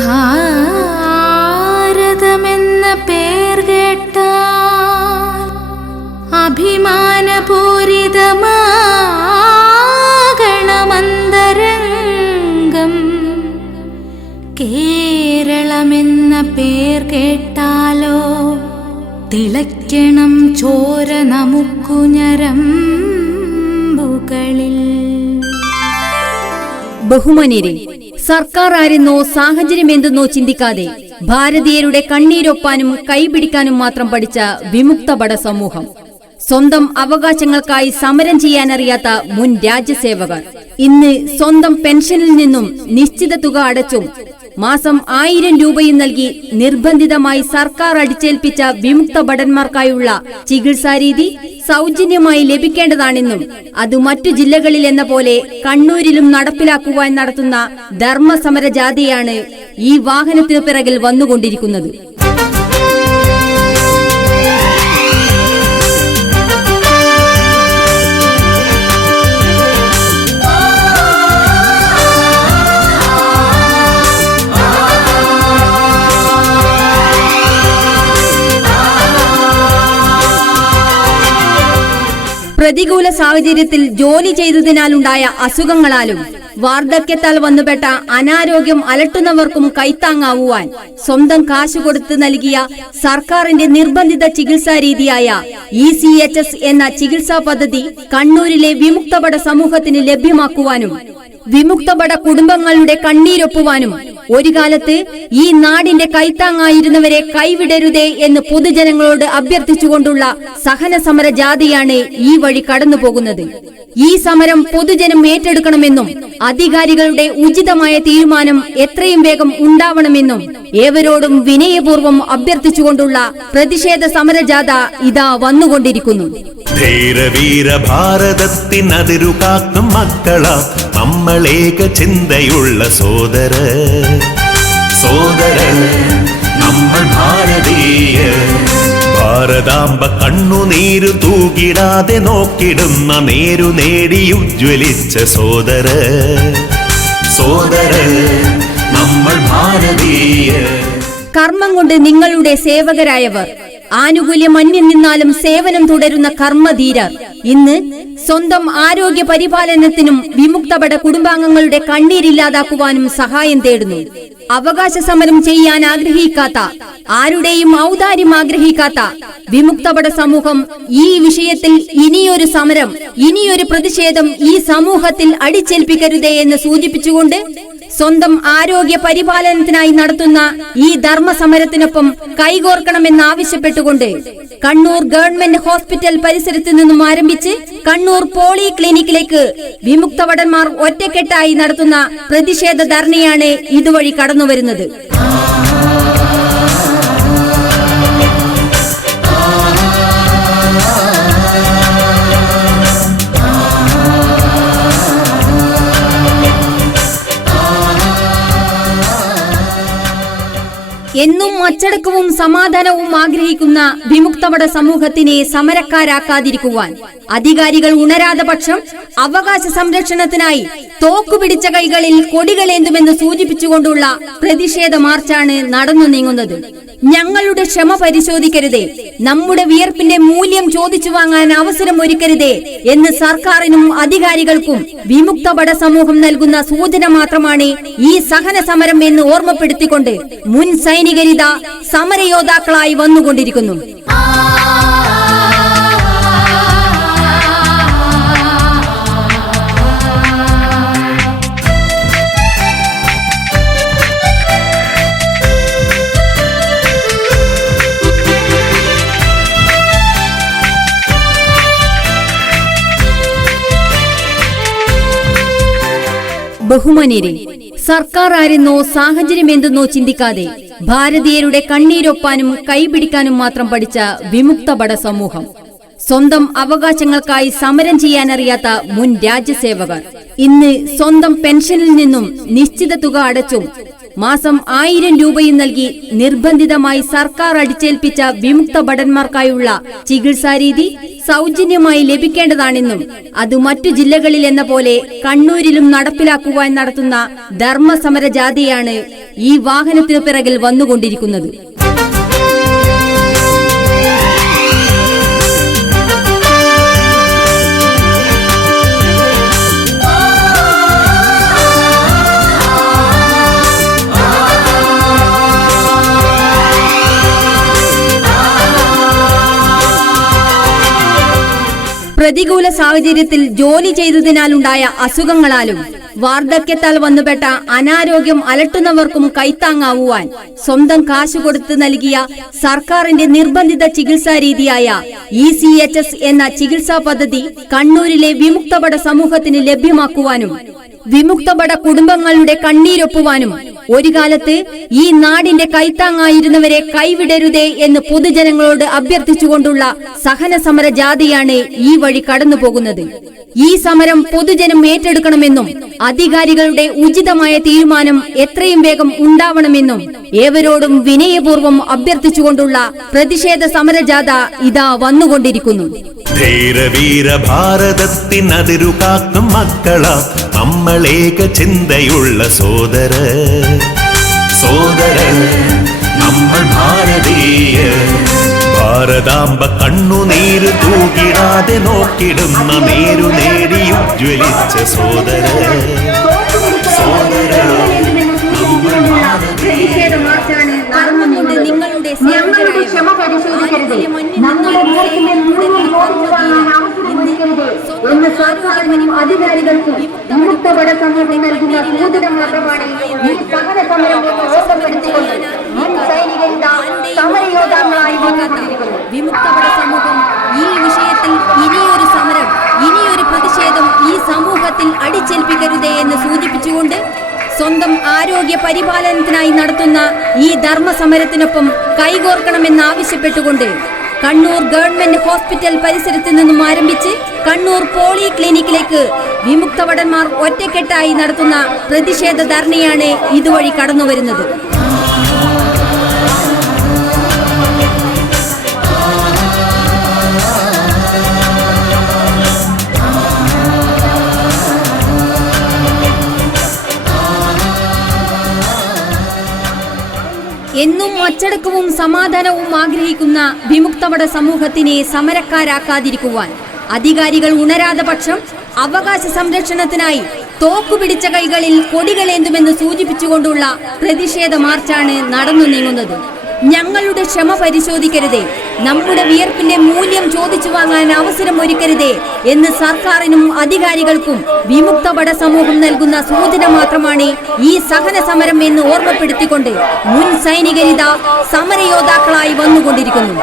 ഭാരതമെന്ന പേർ കേട്ടാൽ അഭിമാനപൂരിതമാകണമന്തരംഗം. കേരളമെന്ന പേർ കേട്ടാലോ തിളയ്ക്കണം ചോര നമുക്കു ഞരമ്പുകളിൽ. ബഹുമാന്യരെ, സർക്കാർ ആരെന്നോ സാഹചര്യമെന്തെന്നോ ചിന്തിക്കാതെ ഭാരതീയരുടെ കണ്ണീരൊപ്പാനും കൈപിടിക്കാനും മാത്രം പഠിച്ച വിമുക്ത ഭട സമൂഹം, സ്വന്തം അവകാശങ്ങൾക്കായി സമരം ചെയ്യാനറിയാത്ത മുൻ രാജ്യസേവകർ, ഇന്ന് സ്വന്തം പെൻഷനിൽ നിന്നും നിശ്ചിത തുക അടച്ചും മാസം 1000 രൂപയും നൽകി നിർബന്ധിതമായി സർക്കാർ അടിച്ചേൽപ്പിച്ച വിമുക്ത ഭടന്മാർക്കായുള്ള ചികിത്സാരീതി സൗജന്യമായി ലഭിക്കേണ്ടതാണെന്നും അത് മറ്റു ജില്ലകളിലെന്ന പോലെ കണ്ണൂരിലും നടപ്പിലാക്കുവാൻ നടത്തുന്ന ധർമ്മസമര ജാഥയാണ് ഈ വാഹനത്തിനു പിറകിൽ വന്നുകൊണ്ടിരിക്കുന്നത്. പ്രതികൂല സാഹചര്യത്തിൽ ജോലി ചെയ്തതിനാലുണ്ടായ അസുഖങ്ങളാലും വാർദ്ധക്യത്താൽ വന്നുപെട്ട അനാരോഗ്യം അലട്ടുന്നവർക്കും കൈത്താങ്ങാവുവാൻ സ്വന്തം കാശ് കൊടുത്ത് നൽകിയ സർക്കാരിന്റെ നിർബന്ധിത ചികിത്സാ രീതിയായ ECHS എന്ന ചികിത്സാ പദ്ധതി കണ്ണൂരിലെ വിമുക്തഭട സമൂഹത്തിന് ലഭ്യമാക്കുവാനും വിമുക്തഭട കുടുംബങ്ങളുടെ കണ്ണീരൊപ്പുവാനും ഒരു കാലത്ത് ഈ നാടിന്റെ കൈത്താങ്ങായിരുന്നവരെ കൈവിടരുതേ എന്ന് പൊതുജനങ്ങളോട് അഭ്യർത്ഥിച്ചുകൊണ്ടുള്ള സഹന സമര ജാഥയാണ് ഈ വഴി കടന്നുപോകുന്നത്. ഈ സമരം പൊതുജനം ഏറ്റെടുക്കണമെന്നും അധികാരികളുടെ ഉചിതമായ തീരുമാനം എത്രയും വേഗം ഉണ്ടാവണമെന്നും ഏവരോടും വിനയപൂർവ്വം അഭ്യർത്ഥിച്ചുകൊണ്ടുള്ള പ്രതിഷേധ സമരജാഥ ഇതാ വന്നുകൊണ്ടിരിക്കുന്നു. ധീരവീര ഭാരതത്തിനതിരു കാക്കും മക്കളാം നമ്മളേക ചിന്തയുള്ള സോദര നമ്മൾ ഭാരതീയ. ഭാരതാംബ കണ്ണുനീരു തൂകിടാതെ നോക്കിടുന്ന നേരു നേടി ഉജ്ജ്വലിച്ച സോദര നമ്മൾ ഭാരതീയ. കർമ്മം കൊണ്ട് നിങ്ങളുടെ സേവകരായവർ, ആനുകൂല്യം അന്യം നിന്നാലും സേവനം തുടരുന്ന കർമ്മധീരർ ഇന്ന് സ്വന്തം ആരോഗ്യ പരിപാലനത്തിനും വിമുക്തഭട കുടുംബാംഗങ്ങളുടെ കണ്ണീരില്ലാതാക്കുവാനും സഹായം തേടുന്നു. അവകാശ സമരം ചെയ്യാൻ ആഗ്രഹിക്കാത്ത, ആരുടെയും ഔദാര്യം ആഗ്രഹിക്കാത്ത വിമുക്തഭട സമൂഹം ഈ വിഷയത്തിൽ ഇനിയൊരു സമരം, ഇനിയൊരു പ്രതിഷേധം ഈ സമൂഹത്തിൽ അടിച്ചേൽപ്പിക്കരുതേ എന്ന് സൂചിപ്പിച്ചുകൊണ്ട് സ്വന്തം ആരോഗ്യ പരിപാലനത്തിനായി നടത്തുന്ന ഈ ധർമ്മസമരത്തിനൊപ്പം കൈകോർക്കണമെന്നാവശ്യപ്പെട്ടുകൊണ്ട് കണ്ണൂർ ഗവൺമെന്റ് ഹോസ്പിറ്റൽ പരിസരത്ത് നിന്നും ആരംഭിച്ച് കണ്ണൂർ പോളി ക്ലിനിക്കിലേക്ക് വിമുക്തഭടന്മാർ ഒറ്റക്കെട്ടായി നടത്തുന്ന പ്രതിഷേധ ധർണയാണ് ഇതുവഴി കടന്നുവരുന്നത്. എന്നും അച്ചടക്കവും സമാധാനവും ആഗ്രഹിക്കുന്ന വിമുക്തഭട സമൂഹത്തിനെ സമരക്കാരാക്കാതിരിക്കുവാൻ അധികാരികൾ ഉണരാതെ പക്ഷം അവകാശ സംരക്ഷണത്തിനായി തോക്കുപിടിച്ച കൈകളിൽ കൊടികളേന്തുമെന്ന് സൂചിപ്പിച്ചുകൊണ്ടുള്ള പ്രതിഷേധ മാർച്ചാണ് നടന്നു നീങ്ങുന്നത്. ഞങ്ങളുടെ ക്ഷമ പരിശോധിക്കരുതേ, നമ്മുടെ വിയർപ്പിന്റെ മൂല്യം ചോദിച്ചു വാങ്ങാൻ അവസരം ഒരുക്കരുതേ എന്ന് സർക്കാരിനും അധികാരികൾക്കും വിമുക്തഭട സമൂഹം നൽകുന്ന സൂചന മാത്രമാണ് ഈ സഹന സമരം എന്ന് ഓർമ്മപ്പെടുത്തിക്കൊണ്ട് മുൻ സൈനികരിത സമരയോദ്ധാക്കളായി വന്നുകൊണ്ടിരിക്കുന്നു. ബഹുമാന്യരെ, സർക്കാർ ആരെന്നോ സാഹചര്യമെന്തെന്നോ ചിന്തിക്കാതെ ഭാരതീയരുടെ കണ്ണീരൊപ്പാനും കൈപിടിക്കാനും മാത്രം പഠിച്ച വിമുക്തഭട സമൂഹം, സ്വന്തം അവകാശങ്ങൾക്കായി സമരം ചെയ്യാനറിയാത്ത മുൻ രാജ്യസേവകർ, ഇന്ന് സ്വന്തം പെൻഷനിൽ നിന്നും നിശ്ചിത തുക അടച്ചും മാസം 1000 രൂപയും നൽകി നിർബന്ധിതമായി സർക്കാർ അടിച്ചേൽപ്പിച്ച വിമുക്ത ഭടന്മാർക്കായുള്ള ചികിത്സാരീതി സൗജന്യമായി ലഭിക്കേണ്ടതാണെന്നും അത് മറ്റു ജില്ലകളിലെന്ന പോലെ കണ്ണൂരിലും നടപ്പിലാക്കുവാൻ നടത്തുന്ന ധർമ്മസമര ജാഥയാണ് ഈ വാഹനത്തിനു പിറകിൽ വന്നുകൊണ്ടിരിക്കുന്നത്. പ്രതികൂല സാഹചര്യത്തിൽ ജോലി ചെയ്തതിനാലുണ്ടായ അസുഖങ്ങളാലും വാർദ്ധക്യത്താൽ വന്നുപെട്ട അനാരോഗ്യം അലട്ടുന്നവർക്കും കൈത്താങ്ങാവുവാൻ സ്വന്തം കാശ് കൊടുത്ത് നൽകിയ സർക്കാരിന്റെ നിർബന്ധിത ചികിത്സാ രീതിയായ ECHS എന്ന ചികിത്സാ പദ്ധതി കണ്ണൂരിലെ വിമുക്തഭട സമൂഹത്തിന് ലഭ്യമാക്കുവാനും വിമുക്തഭട കുടുംബങ്ങളുടെ കണ്ണീരൊപ്പുവാനും ഒരു കാലത്ത് ഈ നാടിന്റെ കൈത്താങ്ങായിരുന്നവരെ കൈവിടരുതേ എന്ന് പൊതുജനങ്ങളോട് അഭ്യർത്ഥിച്ചുകൊണ്ടുള്ള സഹന സമര ജാഥയാണ് ഈ വഴി കടന്നുപോകുന്നത്. ഈ സമരം പൊതുജനം ഏറ്റെടുക്കണമെന്നും അധികാരികളുടെ ഉചിതമായ തീരുമാനം എത്രയും വേഗം ഉണ്ടാവണമെന്നും ഏവരോടും വിനയപൂർവ്വം അഭ്യർത്ഥിച്ചുകൊണ്ടുള്ള പ്രതിഷേധ സമരജാഥ ഇതാ വന്നുകൊണ്ടിരിക്കുന്നു. ധീരവീര ഭാരതത്തിനതിരു കാക്കും മക്കളാ നമ്മളേക ചിന്തയുള്ള സോദര നമ്മൾ ഭാരതീയ. ഭാരതാംബ കണ്ണുനീര് തൂകിടാതെ നോക്കിടുന്ന നേരു നേടി ഉജ്ജ്വലിച്ച സോദര നിങ്ങളുടെ ക്ഷമ പരിശോധിക്കരുത്, നമ്മുടെ നേരത്തിലെ മുഴുവൻ വോട്ട് വാങ്ങാൻ ആവശ്യമുണ്ടിക്കരുത് എന്ന് സർക്കാരിനും അധികാരികൾക്കും വിമുക്തഭട സമൂഹം നൽകുന്ന സൂചന മാത്രമാണ് ഈ സഹന സമരം എന്ന് ഓർമ്മപ്പെടുത്തിക്കൊണ്ട് മുൻ സൈനികരുടെ സമരയോദ്ധാക്കളായി വന്നുകൊണ്ടിരിക്കുന്നു. വിമുക്തഭട സമൂഹം ഈ വിഷയത്തിൽ ഇനിയൊരു സമരം, ഇനിയൊരു പ്രതിഷേധം ഈ സമൂഹത്തിൽ അടിച്ചേൽപ്പിക്കരുതേ എന്ന് സൂചിപ്പിച്ചുകൊണ്ട് സ്വന്തം ആരോഗ്യ പരിപാലനത്തിനായി നടത്തുന്ന ഈ ധർമ്മസമരത്തിനൊപ്പം കൈകോർക്കണമെന്നാവശ്യപ്പെട്ടുകൊണ്ട് കണ്ണൂർ ഗവൺമെന്റ് ഹോസ്പിറ്റൽ പരിസരത്ത് നിന്നും ആരംഭിച്ച് കണ്ണൂർ പോളി ക്ലിനിക്കിലേക്ക് വിമുക്തഭടന്മാർ ഒറ്റക്കെട്ടായി നടത്തുന്ന പ്രതിഷേധ ധർണയാണ് ഇതുവഴി കടന്നുവരുന്നത്. എന്നും അച്ചടക്കവും സമാധാനവും ആഗ്രഹിക്കുന്ന വിമുക്തഭട സമൂഹത്തിനെ സമരക്കാരാക്കാതിരിക്കുവാൻ അധികാരികൾ ഉണരാതെ പക്ഷം അവകാശ സംരക്ഷണത്തിനായി തോക്കുപിടിച്ച കൈകളിൽ കൊടികളേന്തുമെന്ന് സൂചിപ്പിച്ചുകൊണ്ടുള്ള പ്രതിഷേധ മാർച്ചാണ് നടന്നു നീങ്ങുന്നത്. ഞങ്ങളുടെ ക്ഷമ പരിശോധിക്കരുതേ, നമ്മുടെ വിയർപ്പിന്റെ മൂല്യം ചോദിച്ചു വാങ്ങാൻ അവസരം ഒരുക്കരുതേ എന്ന് സർക്കാരിനും അധികാരികൾക്കും വിമുക്തഭട സമൂഹം നൽകുന്ന സൂചന മാത്രമാണ് ഈ സഹന സമരം എന്ന് ഓർമ്മപ്പെടുത്തിക്കൊണ്ട് മുൻ സൈനികരിത സമരയോദ്ധാക്കളായി വന്നുകൊണ്ടിരിക്കുന്നു.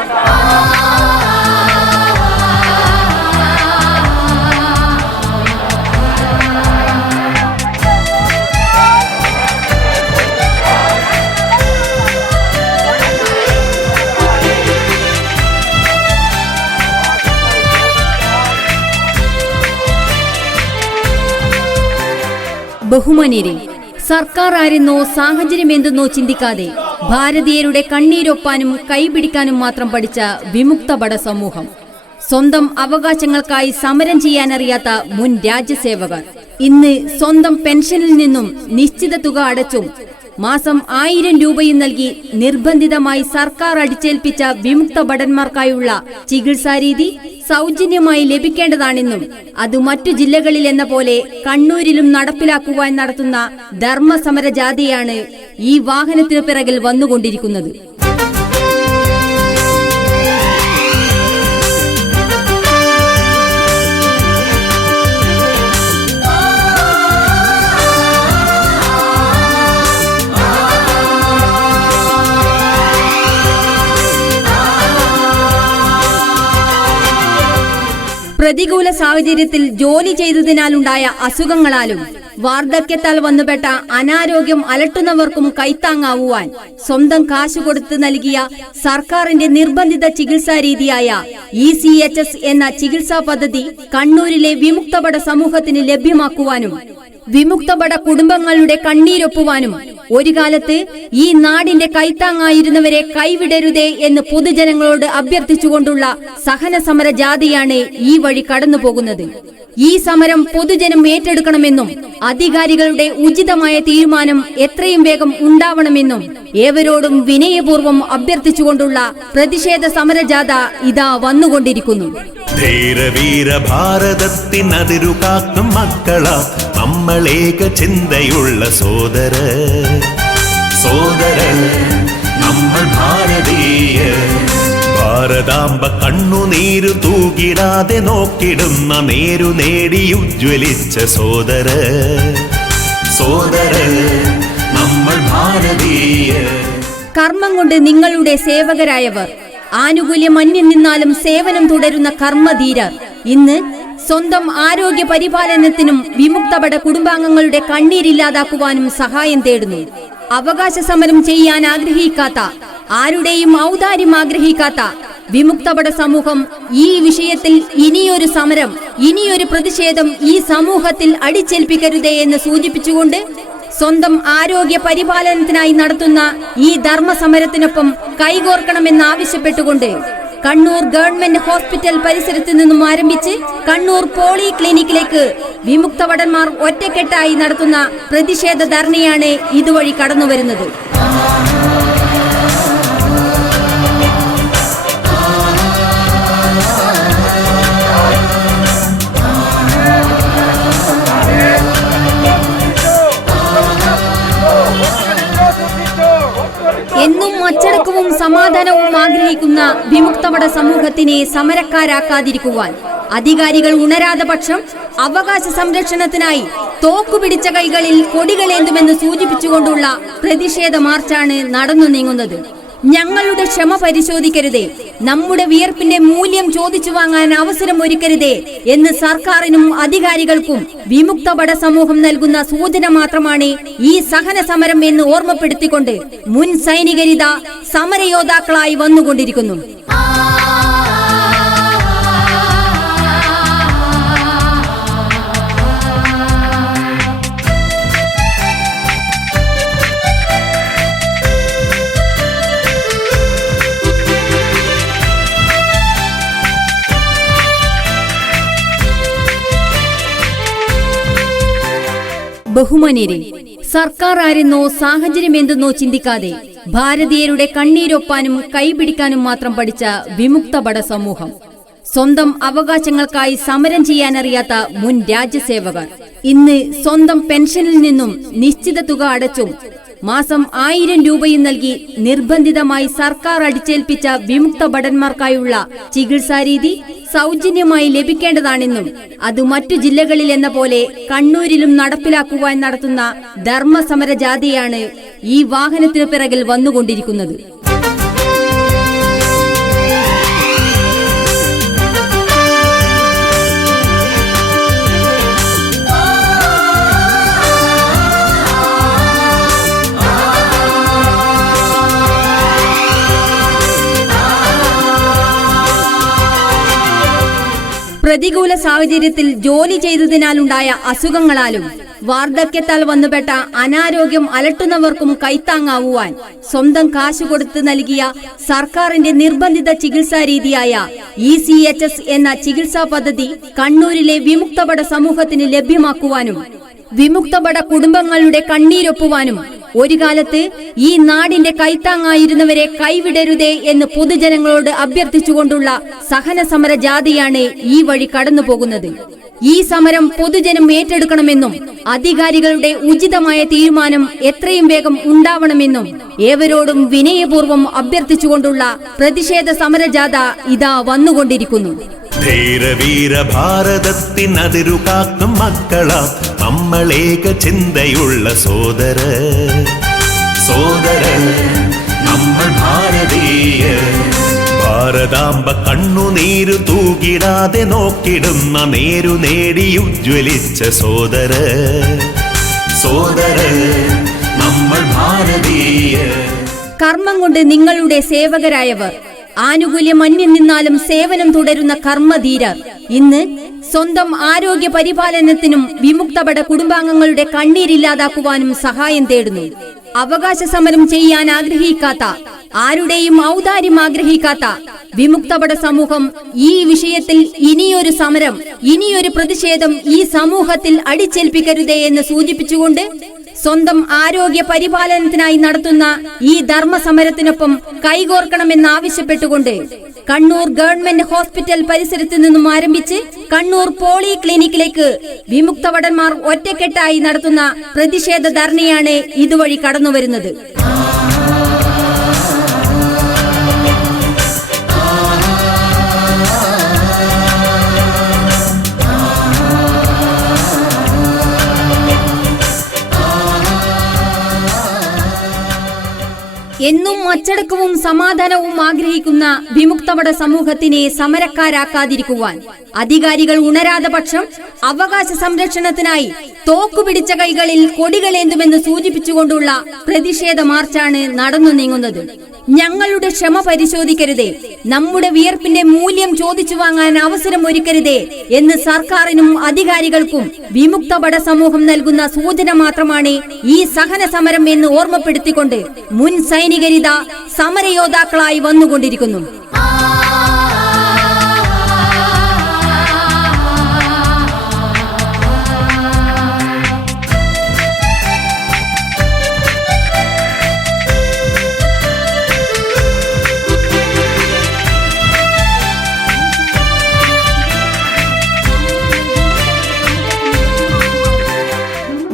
ബഹുമാന്യരെ, സർക്കാർ ആരെന്നോ സാഹചര്യമെന്തെന്നോ ചിന്തിക്കാതെ ഭാരതീയരുടെ കണ്ണീരൊപ്പാനും കൈപിടിക്കാനും മാത്രം പഠിച്ച വിമുക്തഭട സമൂഹം, സ്വന്തം അവകാശങ്ങൾക്കായി സമരം ചെയ്യാനറിയാത്ത മുൻ രാജ്യസേവകർ, ഇന്ന് സ്വന്തം പെൻഷനിൽ നിന്നും നിശ്ചിത തുക അടച്ചും മാസം 1000 രൂപയും നൽകി നിർബന്ധിതമായി സർക്കാർ അടിച്ചേൽപ്പിച്ച വിമുക്തഭടന്മാർക്കായുള്ള ചികിത്സാരീതി സൗജന്യമായി ലഭിക്കേണ്ടതാണെന്നും അത് മറ്റു ജില്ലകളിൽ എന്ന പോലെ കണ്ണൂരിലും നടപ്പിലാക്കുവാൻ നടത്തുന്ന ധർമ്മസമര ജാഥയാണ് ഈ വാഹനത്തിനു പിറകിൽ വന്നുകൊണ്ടിരിക്കുന്നത്. പ്രതികൂല സാഹചര്യത്തിൽ ജോലി ചെയ്തതിനാലുണ്ടായ അസുഖങ്ങളാലും വാർദ്ധക്യത്താൽ വന്നുപെട്ട അനാരോഗ്യം അലട്ടുന്നവർക്കും കൈത്താങ്ങാവുവാൻ സ്വന്തം കാശ് കൊടുത്ത് നൽകിയ സർക്കാരിന്റെ നിർബന്ധിത ചികിത്സാ രീതിയായ ECHS എന്ന ചികിത്സാ പദ്ധതി കണ്ണൂരിലെ വിമുക്തഭട സമൂഹത്തിന് ലഭ്യമാക്കുവാനും വിമുക്തഭട കുടുംബങ്ങളുടെ കണ്ണീരൊപ്പുവാനും ഒരു കാലത്ത് ഈ നാടിന്റെ കൈത്താങ്ങായിരുന്നവരെ കൈവിടരുതേ എന്ന് പൊതുജനങ്ങളോട് അഭ്യർത്ഥിച്ചുകൊണ്ടുള്ള സഹന സമര ജാഥയാണ് ഈ വഴി കടന്നുപോകുന്നത്. ഈ സമരം പൊതുജനം ഏറ്റെടുക്കണമെന്നും അധികാരികളുടെ ഉചിതമായ തീരുമാനം എത്രയും വേഗം ഉണ്ടാവണമെന്നും ഏവരോടും വിനയപൂർവ്വം അഭ്യർത്ഥിച്ചുകൊണ്ടുള്ള പ്രതിഷേധ സമരജാഥ ഇതാ വന്നുകൊണ്ടിരിക്കുന്നു. ധീരവീര ഭാരതത്തിനതിരു കാക്കും മക്കളാ നമ്മളേക ചിന്തയുള്ള സോദര നമ്മൾ ഭാരതീയ. ഭാരതാംബ കണ്ണുനീരു തൂകിടാതെ നോക്കിടുന്ന നേരു നേടി ഉജ്ജ്വലിച്ച സോദര നമ്മൾ ഭാരതീയ. കർമ്മം കൊണ്ട് നിങ്ങളുടെ സേവകരായവർ, ആനുകൂല്യം അന്യം നിന്നാലും സേവനം തുടരുന്ന കർമ്മധീരർ ഇന്ന് സ്വന്തം ആരോഗ്യ പരിപാലനത്തിനും വിമുക്തഭട കുടുംബാംഗങ്ങളുടെ കണ്ണീരില്ലാതാക്കുവാനും സഹായം തേടുന്നു. അവകാശ സമരം ചെയ്യാൻ ആഗ്രഹിക്കാത്ത, ആരുടെയും ഔദാര്യം ആഗ്രഹിക്കാത്ത വിമുക്തഭട സമൂഹം ഈ വിഷയത്തിൽ ഇനിയൊരു സമരം, ഇനിയൊരു പ്രതിഷേധം ഈ സമൂഹത്തിൽ അടിച്ചേൽപ്പിക്കരുതേ എന്ന് സൂചിപ്പിച്ചുകൊണ്ട് സ്വന്തം ആരോഗ്യ പരിപാലനത്തിനായി നടത്തുന്ന ഈ ധർമ്മസമരത്തിനൊപ്പം കൈകോർക്കണമെന്നാവശ്യപ്പെട്ടുകൊണ്ട് കണ്ണൂർ ഗവൺമെന്റ് ഹോസ്പിറ്റൽ പരിസരത്ത് നിന്നും ആരംഭിച്ച് കണ്ണൂർ പോളി ക്ലിനിക്കിലേക്ക് വിമുക്തഭടന്മാർ ഒറ്റക്കെട്ടായി നടത്തുന്ന പ്രതിഷേധ ധർണയാണ് ഇതുവഴി കടന്നുവരുന്നത്. എന്നും അച്ചടക്കവും സമാധാനവും ആഗ്രഹിക്കുന്ന വിമുക്തഭട സമൂഹത്തിനെ സമരക്കാരാക്കാതിരിക്കുവാൻ അധികാരികൾ ഉണരാத പക്ഷം അവകാശ സംരക്ഷണത്തിനായി തോക്കുപിടിച്ച കൈകളിൽ കൊടികളേന്തുമെന്ന് സൂചിപ്പിച്ചുകൊണ്ടുള്ള പ്രതിഷേധ മാർച്ചാണ് നടന്നു നീങ്ങുന്നത്. ഞങ്ങളുടെ ക്ഷമ പരിശോധിക്കരുതേ, നമ്മുടെ വിയർപ്പിന്റെ മൂല്യം ചോദിച്ചു വാങ്ങാൻ അവസരം ഒരുക്കരുതേ എന്ന് സർക്കാരിനും അധികാരികൾക്കും വിമുക്തഭട സമൂഹം നൽകുന്ന സൂചന മാത്രമാണ് ഈ സഹന സമരം എന്ന് ഓർമ്മപ്പെടുത്തിക്കൊണ്ട് മുൻ സൈനികരിത സമരയോദ്ധാക്കളായി വന്നുകൊണ്ടിരിക്കുന്നു. ബഹുമാന്യരെ, സർക്കാർ ആരെന്നോ സാഹചര്യം എന്തെന്നോ ചിന്തിക്കാതെ ഭാരതീയരുടെ കണ്ണീരൊപ്പാനും കൈപിടിക്കാനും മാത്രം പഠിച്ച വിമുക്തഭട സമൂഹം, സ്വന്തം അവകാശങ്ങൾക്കായി സമരം ചെയ്യാനറിയാത്ത മുൻ രാജ്യസേവകർ, ഇന്ന് സ്വന്തം പെൻഷനിൽ നിന്നും നിശ്ചിത തുക അടച്ചും മാസം 1000 രൂപയും നൽകി നിർബന്ധിതമായി സർക്കാർ അടിച്ചേൽപ്പിച്ച വിമുക്തഭടന്മാർക്കായുള്ള ചികിത്സാരീതി സൗജന്യമായി ലഭിക്കേണ്ടതാണെന്നും അത് മറ്റു ജില്ലകളിൽ എന്ന പോലെ കണ്ണൂരിലും നടപ്പിലാക്കുവാൻ നടത്തുന്ന ധർമ്മസമര ജാഥയാണ് ഈ വാഹനത്തിനു പിറകിൽ വന്നുകൊണ്ടിരിക്കുന്നത്. പ്രതികൂല സാഹചര്യത്തിൽ ജോലി ചെയ്തതിനാലുണ്ടായ അസുഖങ്ങളാലും വാർദ്ധക്യത്താൽ വന്നുപെട്ട അനാരോഗ്യം അലട്ടുന്നവർക്കും കൈത്താങ്ങാവുവാൻ സ്വന്തം കാശ് കൊടുത്ത് നൽകിയ സർക്കാരിന്റെ നിർബന്ധിത ചികിത്സാ രീതിയായ ECHS എന്ന ചികിത്സാ പദ്ധതി കണ്ണൂരിലെ വിമുക്തഭട സമൂഹത്തിന് ലഭ്യമാക്കുവാനും വിമുക്തഭട കുടുംബങ്ങളുടെ കണ്ണീരൊപ്പുവാനും ഒരു കാലത്ത് ഈ നാടിന്റെ കൈത്താങ്ങായിരുന്നവരെ കൈവിടരുതേ എന്ന് പൊതുജനങ്ങളോട് അഭ്യർത്ഥിച്ചുകൊണ്ടുള്ള സഹന സമര ജാഥയാണ് ഈ വഴി കടന്നുപോകുന്നത്. ഈ സമരം പൊതുജനം ഏറ്റെടുക്കണമെന്നും അധികാരികളുടെ ഉചിതമായ തീരുമാനം എത്രയും വേഗം ഉണ്ടാവണമെന്നും ഏവരോടും വിനയപൂർവ്വം അഭ്യർത്ഥിച്ചുകൊണ്ടുള്ള പ്രതിഷേധ സമരജാഥ ഇതാ വന്നുകൊണ്ടിരിക്കുന്നു. ധീരവീര ഭാരതത്തിനതിരു കാക്കും മക്കളാ നമ്മളേക ചിന്തയുള്ള സോദര നമ്മൾ ഭാരതീയ. ഭാരതാംബ കണ്ണുനീരു തൂകിടാതെ നോക്കിടുന്ന നേരു നേടി ഉജ്ജ്വലിച്ച സോദര നമ്മൾ ഭാരതീയ. കർമ്മം കൊണ്ട് നിങ്ങളുടെ സേവകരായവർ, ആനുകൂല്യം അന്യം നിന്നാലും സേവനം തുടരുന്ന കർമ്മധീരർ ഇന്ന് സ്വന്തം ആരോഗ്യ പരിപാലനത്തിനും വിമുക്തഭട കുടുംബാംഗങ്ങളുടെ കണ്ണീരില്ലാതാക്കുവാനും സഹായം തേടുന്നു. അവകാശ സമരം ചെയ്യാൻ ആഗ്രഹിക്കാത്ത, ആരുടെയും ഔദാര്യം ആഗ്രഹിക്കാത്ത വിമുക്തഭട സമൂഹം ഈ വിഷയത്തിൽ ഇനിയൊരു സമരം, ഇനിയൊരു പ്രതിഷേധം ഈ സമൂഹത്തിൽ അടിച്ചേൽപ്പിക്കരുതേ എന്ന് സൂചിപ്പിച്ചുകൊണ്ട് സ്വന്തം ആരോഗ്യ പരിപാലനത്തിനായി നടത്തുന്ന ഈ ധർമ്മസമരത്തിനൊപ്പം കൈകോർക്കണമെന്നാവശ്യപ്പെട്ടുകൊണ്ട് കണ്ണൂർ ഗവൺമെന്റ് ഹോസ്പിറ്റൽ പരിസരത്ത് നിന്നും ആരംഭിച്ച് കണ്ണൂർ പോളി ക്ലിനിക്കിലേക്ക് വിമുക്തഭടന്മാർ ഒറ്റക്കെട്ടായി നടത്തുന്ന പ്രതിഷേധ ധർണയാണ് ഇതുവഴി കടന്നുവരുന്നത്. എന്നും അച്ചടക്കവും സമാധാനവും ആഗ്രഹിക്കുന്ന വിമുക്തഭട സമൂഹത്തിനെ സമരക്കാരാക്കാതിരിക്കുവാൻ അധികാരികൾ ഉണരാതെ പക്ഷം അവകാശ സംരക്ഷണത്തിനായി തോക്കുപിടിച്ച കൈകളിൽ കൊടികളേന്തുമെന്ന് സൂചിപ്പിച്ചുകൊണ്ടുള്ള പ്രതിഷേധ മാർച്ചാണ് നടന്നു നീങ്ങുന്നത്. ഞങ്ങളുടെ ക്ഷമ പരിശോധിക്കരുതേ, നമ്മുടെ വിയർപ്പിന്റെ മൂല്യം ചോദിച്ചു വാങ്ങാൻ അവസരം ഒരുക്കരുതേ എന്ന് സർക്കാരിനും അധികാരികൾക്കും വിമുക്തഭട സമൂഹം നൽകുന്ന സൂചന മാത്രമാണ് ഈ സഹന സമരം എന്ന് ഓർമ്മപ്പെടുത്തിക്കൊണ്ട് മുൻ സൈനികരിത സമരയോദ്ധാക്കളായി വന്നുകൊണ്ടിരിക്കുന്നു.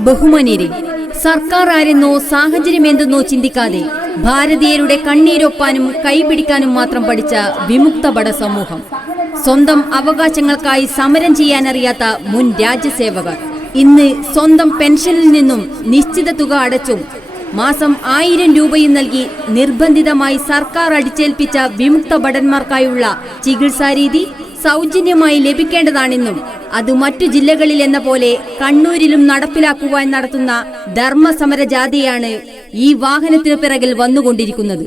ബഹുമാന്യരെ, സർക്കാർ ആരെന്നോ സാഹചര്യമെന്തെന്നോ ചിന്തിക്കാതെ ഭാരതീയരുടെ കണ്ണീരൊപ്പാനും കൈപിടിക്കാനും മാത്രം പഠിച്ച വിമുക്തഭട സമൂഹം, സ്വന്തം അവകാശങ്ങൾക്കായി സമരം ചെയ്യാനറിയാത്ത മുൻ രാജ്യസേവകർ, ഇന്ന് സ്വന്തം പെൻഷനിൽ നിന്നും നിശ്ചിത തുക അടച്ചും മാസം 1000 രൂപയും നൽകി നിർബന്ധിതമായി സർക്കാർ അടിച്ചേൽപ്പിച്ച വിമുക്തഭടന്മാർക്കായുള്ള ചികിത്സാരീതി സൗജന്യമായി ലഭിക്കേണ്ടതാണെന്നും അത് മറ്റു ജില്ലകളിൽ എന്ന പോലെ കണ്ണൂരിലും നടപ്പിലാക്കുവാൻ നടത്തുന്ന ധർമ്മസമര ജാഥയാണ് ഈ വാഹനത്തിനു പിറകിൽ വന്നുകൊണ്ടിരിക്കുന്നത്.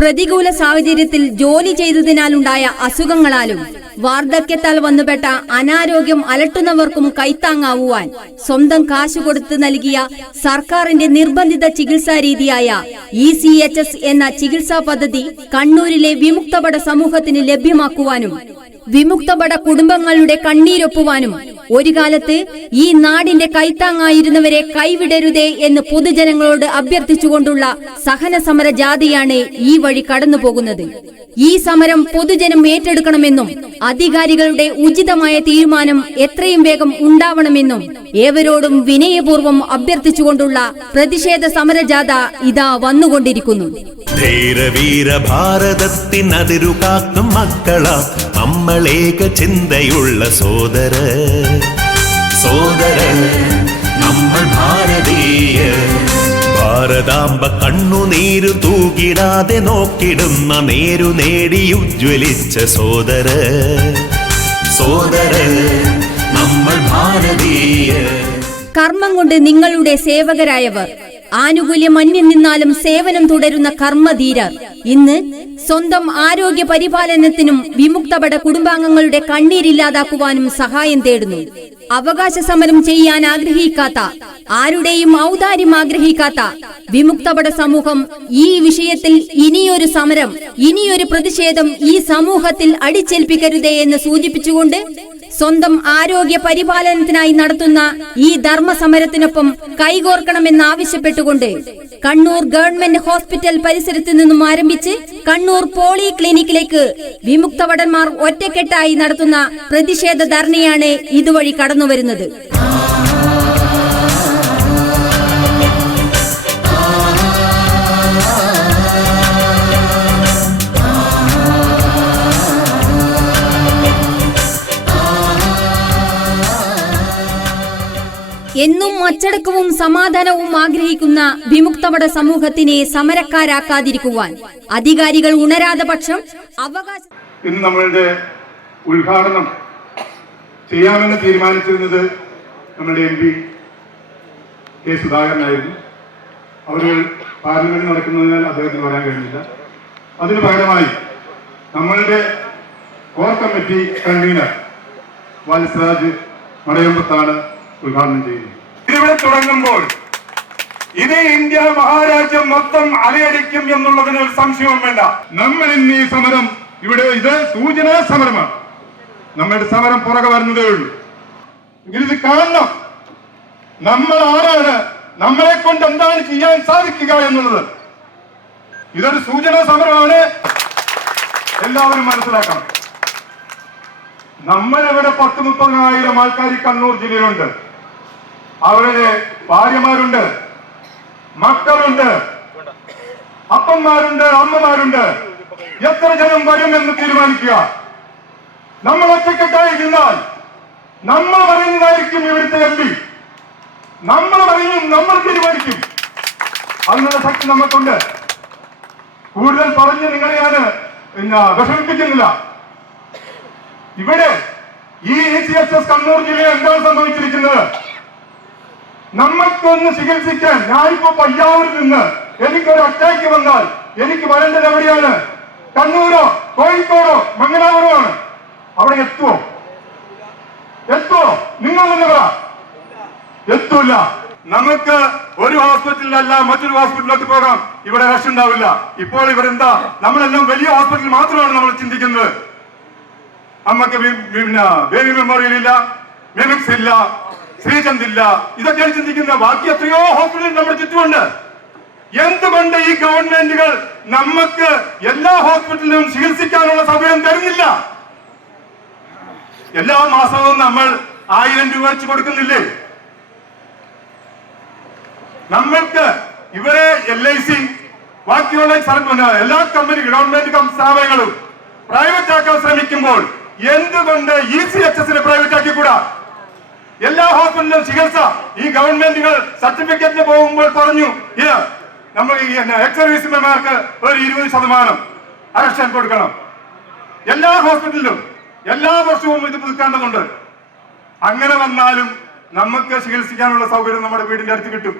പ്രതികൂല സാഹചര്യത്തിൽ ജോലി ചെയ്തതിനാലുണ്ടായ അസുഖങ്ങളാലും വാർദ്ധക്യത്താൽ വന്നുപെട്ട അനാരോഗ്യം അലട്ടുന്നവർക്കും കൈത്താങ്ങാവുവാൻ സ്വന്തം കാശ് കൊടുത്ത് നൽകിയ സർക്കാരിന്റെ നിർബന്ധിത ചികിത്സാ രീതിയായ ECHS എന്ന ചികിത്സാ പദ്ധതി കണ്ണൂരിലെ വിമുക്തഭട സമൂഹത്തിന് ലഭ്യമാക്കുവാനും വിമുക്തഭട കുടുംബങ്ങളുടെ കണ്ണീരൊപ്പുവാനും ഒരു കാലത്ത് ഈ നാടിന്റെ കൈത്താങ്ങായിരുന്നവരെ കൈവിടരുതേ എന്ന് പൊതുജനങ്ങളോട് അഭ്യർത്ഥിച്ചുകൊണ്ടുള്ള സഹന സമര ജാഥയാണ് ഈ വഴി കടന്നുപോകുന്നത്. ഈ സമരം പൊതുജനം ഏറ്റെടുക്കണമെന്നും അധികാരികളുടെ ഉചിതമായ തീരുമാനം എത്രയും വേഗം ഉണ്ടാവണമെന്നും ഏവരോടും വിനയപൂർവ്വം അഭ്യർത്ഥിച്ചുകൊണ്ടുള്ള പ്രതിഷേധ സമരജാഥ ഇതാ വന്നുകൊണ്ടിരിക്കുന്നു. ധീരവീര ഭാരതത്തിനതിരു കാക്കും മക്കളാ നമ്മളേക ചിന്തയുള്ള സോദര നമ്മൾ ഭാരതീയ. ഭാരതാംബ കണ്ണുനീരു തൂകിടാതെ നോക്കിടുന്ന നേരു നേടി ഉജ്ജ്വലിച്ച സോദര നമ്മൾ ഭാരതീയ. കർമ്മം കൊണ്ട് നിങ്ങളുടെ സേവകരായവർ, ആനുകൂല്യം അന്യം നിന്നാലും സേവനം തുടരുന്ന കർമ്മധീരർ ഇന്ന് സ്വന്തം ആരോഗ്യ പരിപാലനത്തിനും വിമുക്തഭട കുടുംബാംഗങ്ങളുടെ കണ്ണീരില്ലാതാക്കുവാനും സഹായം തേടുന്നു. അവകാശ സമരം ചെയ്യാൻ ആഗ്രഹിക്കാത്ത, ആരുടെയും ഔദാര്യം ആഗ്രഹിക്കാത്ത വിമുക്തഭട സമൂഹം ഈ വിഷയത്തിൽ ഇനിയൊരു സമരം, ഇനിയൊരു പ്രതിഷേധം ഈ സമൂഹത്തിൽ അടിച്ചേൽപ്പിക്കരുതേ എന്ന് സൂചിപ്പിച്ചുകൊണ്ട് സ്വന്തം ആരോഗ്യ പരിപാലനത്തിനായി നടത്തുന്ന ഈ ധർമ്മസമരത്തിനൊപ്പം കൈകോർക്കണമെന്നാവശ്യപ്പെട്ടുകൊണ്ട് കണ്ണൂർ ഗവൺമെന്റ് ഹോസ്പിറ്റൽ പരിസരത്ത് നിന്നും ആരംഭിച്ച് കണ്ണൂർ പോളി ക്ലിനിക്കിലേക്ക് വിമുക്തഭടന്മാർ ഒറ്റക്കെട്ടായി നടത്തുന്ന പ്രതിഷേധ ധർണയാണ് ഇതുവഴി കടന്നുവരുന്നത്. എന്നും അച്ചടക്കവും സമാധാനവും ആഗ്രഹിക്കുന്ന വിമുക്തവട സമൂഹത്തിനെ സമരക്കാരാക്കാതിരിക്കുവാൻ അധികാരികൾ ഉണരാതെ പക്ഷം അവകാശം. ഇന്ന് നമ്മളുടെ ഉദ്ഘാടനം ചെയ്യാമെന്ന് തീരുമാനിച്ചിരുന്നത് നമ്മുടെ MP കെ സുധാകരനായിരുന്നു. അവർ പാർലമെന്റ് നടക്കുന്നതിനാൽ അദ്ദേഹത്തിന് വരാൻ കഴിഞ്ഞില്ല. അതിനു പകരമായി നമ്മളുടെ കോർ കമ്മിറ്റി കൺവീനർ വത്സരാജ് മടയമ്പത്താണ് ഉദ്ഘാടനം ചെയ്യുന്നത്. ഇവിടെ തുടങ്ങുമ്പോൾ ഇത് ഇന്ത്യ മഹാരാജ്യം മൊത്തം അലയടിക്കും എന്നുള്ളതിന് ഒരു സംശയവും വേണ്ട. നമ്മൾ ഇന്ന് ഈ സമരം ഇവിടെ ഇത് സൂചനാ സമരമാണ്. നമ്മളുടെ സമരം പുറകെ വരുന്നതേ ഉള്ളൂ. ഇത് കാണണം, നമ്മൾ ആരാണ്, നമ്മളെ കൊണ്ട് എന്താണ് ചെയ്യാൻ സാധിക്കുക എന്നുള്ളത്. ഇതൊരു സൂചനാ സമരമാണ്, എല്ലാവരും മനസ്സിലാക്കണം. നമ്മളിവിടെ 10-30,000 ആൾക്കാർ കണ്ണൂർ ജില്ലയിലുണ്ട്. അവരുടെ ഭാര്യമാരുണ്ട്, മക്കളുണ്ട്, അപ്പന്മാരുണ്ട്, അമ്മമാരുണ്ട്. എത്ര ജനം വരുമെന്ന് തീരുമാനിക്കുക. നമ്മൾ ഒറ്റക്കെട്ടായി നിന്നാൽ നമ്മൾ പറയുന്നതായിരിക്കും ഇവിടുത്തെ MP. നമ്മൾ പറയും, നമ്മൾ തീരുമാനിക്കും. അതിനുള്ള ശക്തി നമുക്കുണ്ട്. കൂടുതൽ പറഞ്ഞ് നിങ്ങളെ ഞാൻ വിഷമിപ്പിക്കുന്നില്ല. ഇവിടെ ഈ ECHS കണ്ണൂർ ജില്ലയിൽ എന്താണ് സംഭവിച്ചിരിക്കുന്നത്? നമുക്കൊന്ന് ചികിത്സിക്കാൻ ഞാനിപ്പോ പയ്യാവൂരിൽ നിന്ന് എനിക്കൊരു അറ്റാക്ക് വന്നാൽ എനിക്ക് വരേണ്ടത് എവിടെയാണ്? കണ്ണൂരോ കോഴിക്കോടോ മംഗലാപുരമോ ആണ്. അവിടെ എത്തുവോ? നിങ്ങൾ തന്നെ പറ. എത്തൂല. നമുക്ക് ഒരു ഹോസ്പിറ്റലിലല്ല മറ്റൊരു ഹോസ്പിറ്റലിലോട്ട് പോകാം. ഇവിടെ റഷ് ഉണ്ടാവില്ല. ഇപ്പോൾ ഇവിടെ എന്താ, നമ്മളെല്ലാം വലിയ ഹോസ്പിറ്റൽ മാത്രമാണ് നമ്മൾ ചിന്തിക്കുന്നത്. നമുക്ക് ബേബി മെമ്മോറിയൽ ഇല്ല, മിമിക്സ് ഇല്ല, ശ്രീചന്ദ് ഇല്ല, ഇതൊക്കെയാണ് ചിന്തിക്കുന്നത്. ബാക്കി എത്രയോ ഹോസ്പിറ്റൽ നമ്മുടെ ചുറ്റുമുണ്ട്. എന്തുകൊണ്ട് ഈ ഗവൺമെന്റുകൾ നമുക്ക് എല്ലാ ഹോസ്പിറ്റലിലും ചികിത്സിക്കാനുള്ള സൗകര്യം തരുന്നില്ല? എല്ലാ മാസവും നമ്മൾ 1000 രൂപ വെച്ച് കൊടുക്കുന്നില്ലേ? നമ്മൾക്ക് ഇവരെ LIC ബാക്കിയുള്ള എല്ലാ ഗവൺമെന്റ് സ്ഥാപനങ്ങളും പ്രൈവറ്റ് ആക്കാൻ ശ്രമിക്കുമ്പോൾ എന്തുകൊണ്ട് ECHS പ്രൈവറ്റ് ആക്കിക്കൂടാ? എല്ലാ ഹോസ്പിറ്റലിലും ചികിത്സ ഈ ഗവൺമെന്റുകൾ സർട്ടിഫിക്കറ്റിന് പോകുമ്പോൾ പറഞ്ഞു നമ്മൾ എക്സ് സർവീസ്മാർക്ക് ഒരു 20% ആരക്ഷൺ കൊടുക്കണം. എല്ലാ ഹോസ്പിറ്റലിലും എല്ലാ വർഷവും ഇത് പുതുക്കേണ്ടതുണ്ട്. അങ്ങനെ വന്നാലും നമുക്ക് ചികിത്സിക്കാനുള്ള സൗകര്യം നമ്മുടെ വീടിന്റെ അടുത്ത് കിട്ടും.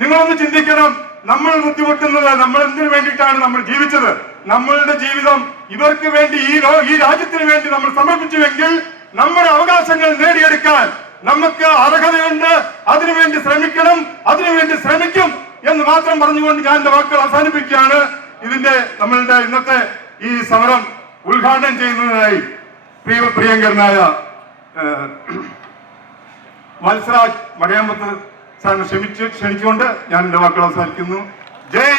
നിങ്ങളൊന്ന് ചിന്തിക്കണം, നമ്മൾ ബുദ്ധിമുട്ടുന്നത് നമ്മൾ എന്തിനു വേണ്ടിയിട്ടാണ് നമ്മൾ ജീവിച്ചത്? നമ്മളുടെ ജീവിതം ഇവർക്ക് വേണ്ടി ഈ രാജ്യത്തിന് വേണ്ടി നമ്മൾ സമർപ്പിച്ചുവെങ്കിൽ നമ്മുടെ അവകാശങ്ങൾ നേടിയെടുക്കാൻ നമുക്ക് അർഹതയുണ്ട്. അതിനുവേണ്ടി ശ്രമിക്കണം, അതിനുവേണ്ടി ശ്രമിക്കും എന്ന് മാത്രം പറഞ്ഞുകൊണ്ട് ഞാൻ എന്റെ വാക്കുകൾ അവസാനിപ്പിക്കുകയാണ്. ഇതിന്റെ നമ്മളുടെ ഇന്നത്തെ ഈ സമരം ഉദ്ഘാടനം ചെയ്യുന്നതിനായി പ്രിയങ്കരനായ വത്സരാജ് മടയമ്പത്ത് സാറിനെ ക്ഷണിച്ചുകൊണ്ട് ഞാൻ എന്റെ വാക്കുകൾ അവസാനിക്കുന്നു. ജയ്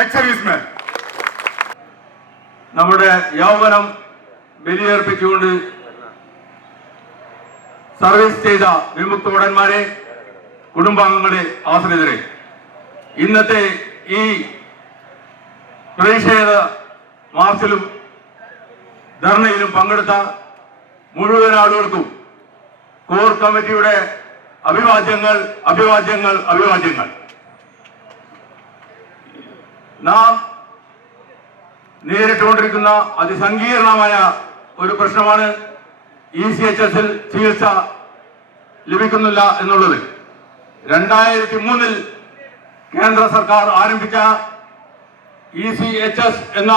എക്സ് സർവീസ്മാൻ. നമ്മുടെ യൗവനം ബലിയർപ്പിച്ചുകൊണ്ട് സർവീസ് ചെയ്ത വിമുക്ത ഭടന്മാരെ, കുടുംബാംഗങ്ങളെ, ആശ്രിതരെ, ഇന്നത്തെ ഈ പ്രതിഷേധ മാർച്ചിലും ധർണയിലും പങ്കെടുത്ത മുഴുവൻ ആളുകൾക്കും കോർ കമ്മിറ്റിയുടെ അഭിവാദ്യങ്ങൾ, അഭിവാദ്യങ്ങൾ, അഭിവാദ്യങ്ങൾ. നാം നേരിട്ടുകൊണ്ടിരിക്കുന്ന അതിസങ്കീർണമായ ഒരു പ്രശ്നമാണ് ECHS ചികിത്സ ലഭിക്കുന്നില്ല എന്നുള്ളത്. 2003 കേന്ദ്ര സർക്കാർ ആരംഭിച്ച ECHS എന്ന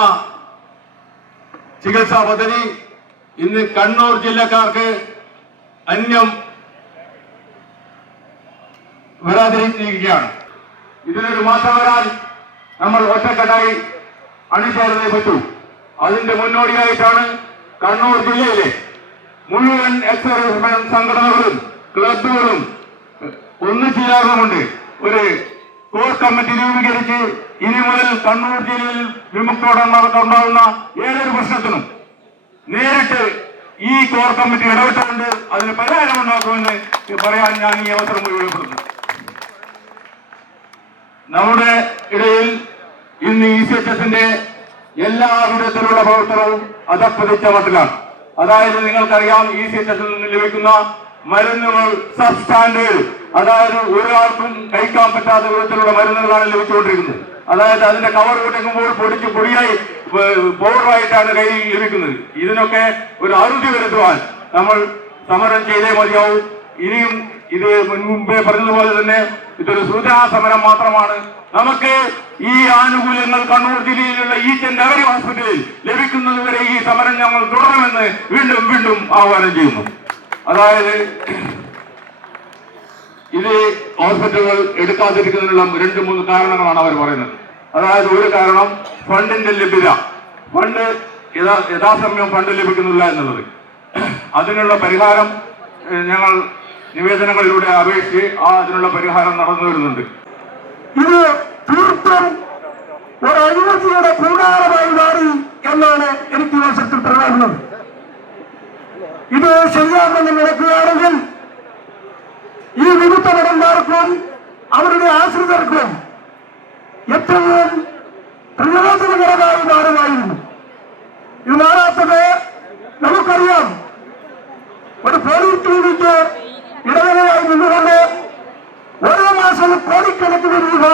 ചികിത്സാ പദ്ധതി ഇന്ന് കണ്ണൂർ ജില്ലക്കാർക്ക് അന്യം വരാതിരിക്കുകയാണ്. ഇതിനൊരു മാറ്റം വരാൻ നമ്മൾ ഒറ്റക്കെട്ടായി അണിചേർന്നേ പറ്റൂ. അതിന്റെ മുന്നോടിയായിട്ടാണ് കണ്ണൂർ ജില്ലയിലെ മുഴുവൻ എക്സ് സർവീസ്മെൻ സംഘടനകളും ക്ലബുകളും ഒന്നിച്ചാകുകൊണ്ട് ഒരു കോർ കമ്മിറ്റി രൂപീകരിച്ച് ഇനി മുതൽ കണ്ണൂർ ജില്ലയിൽ വിമുക്ത ഭടന്മാർക്ക് ഉണ്ടാകുന്ന ഏതൊരു പ്രശ്നത്തിനും നേരിട്ട് ഈ കോർ കമ്മിറ്റി ഇടപെട്ടുകൊണ്ട് അതിന് പരിഹാരമുണ്ടാക്കുമെന്ന് പറയാൻ ഞാൻ ഈ അവസരം ഉപയോഗപ്പെടുത്തുന്നു. നമ്മുടെ ഇടയിൽ ഇന്ന് ECHS എല്ലാ വിധത്തിലുള്ള പ്രവർത്തനവും അധപ്പതിച്ച മട്ടിലാണ്. അതായത് നിങ്ങൾക്കറിയാം ECHS ൽ നിന്ന് ലഭിക്കുന്ന മരുന്നുകൾ സബ് സ്റ്റാൻഡേർഡ്, അതായത് ഒരാൾക്കും കഴിക്കാൻ പറ്റാത്ത വിധത്തിലുള്ള മരുന്നുകളാണ് ലഭിച്ചുകൊണ്ടിരിക്കുന്നത്. അതായത് അതിന്റെ കവർ കിടക്കുമ്പോൾ പൊടിച്ച് പൊടിയായി പൗഡറായിട്ടാണ് കയ്യിൽ ലഭിക്കുന്നത്. ഇതിനൊക്കെ ഒരു അറുതി വരുത്തുവാൻ നമ്മൾ സമരം ചെയ്തേ മതിയാവും. ഇനിയും ഇത് മുൻപേ പറഞ്ഞതുപോലെ തന്നെ ഇതൊരു സൂചനാ സമരം മാത്രമാണ്. നമുക്ക് ഈ ആനുകൂല്യങ്ങൾ കണ്ണൂർ ജില്ലയിലുള്ള ഈച്ച് ആൻഡ് എവരി ഹോസ്പിറ്റലിൽ ലഭിക്കുന്നതുവരെ ഈ സമരം ഞങ്ങൾ തുടരുമെന്ന് വീണ്ടും വീണ്ടും ആഹ്വാനം ചെയ്യുന്നു. അതായത് ഇത് ഹോസ്പിറ്റലുകൾ എടുക്കാതിരിക്കുന്നതിനുള്ള 2-3 കാരണങ്ങളാണ് അവർ പറയുന്നത്. അതായത് ഒരു കാരണം ഫണ്ടിന്റെ ലഭ്യത, ഫണ്ട് യഥാസമയം ഫണ്ട് ലഭിക്കുന്നില്ല എന്നുള്ളത്. അതിനുള്ള പരിഹാരം ഞങ്ങൾ നിവേദനങ്ങളിലൂടെ അപേക്ഷിച്ച് അതിനുള്ള പരിഹാരം നടന്നു വരുന്നുണ്ട്. ഇത് തീർത്തും ഒരു അഴിമതിയുടെ കൂടാരമായി മാറി എന്നാണ് എനിക്ക് ഈ വർഷത്തിൽ പറയാനുള്ളത്. ഇത് ശരിയാണെന്ന് നടക്കുകയാണെങ്കിൽ ഈ വിമുക്ത ഭടന്മാർക്കും അവരുടെ ആശ്രിതർക്കും ഏറ്റവും പ്രയോജനകരമായി മാറുമായിരുന്നു. ഇത് മാറാത്തത് നമുക്കറിയാം. ഒരു പോലീസ് ക്ലിനിക്ക് ഇടവേളയായി നിന്നുകൊണ്ട് ഓരോ മാസം കോടിക്കണക്കിന് രൂപ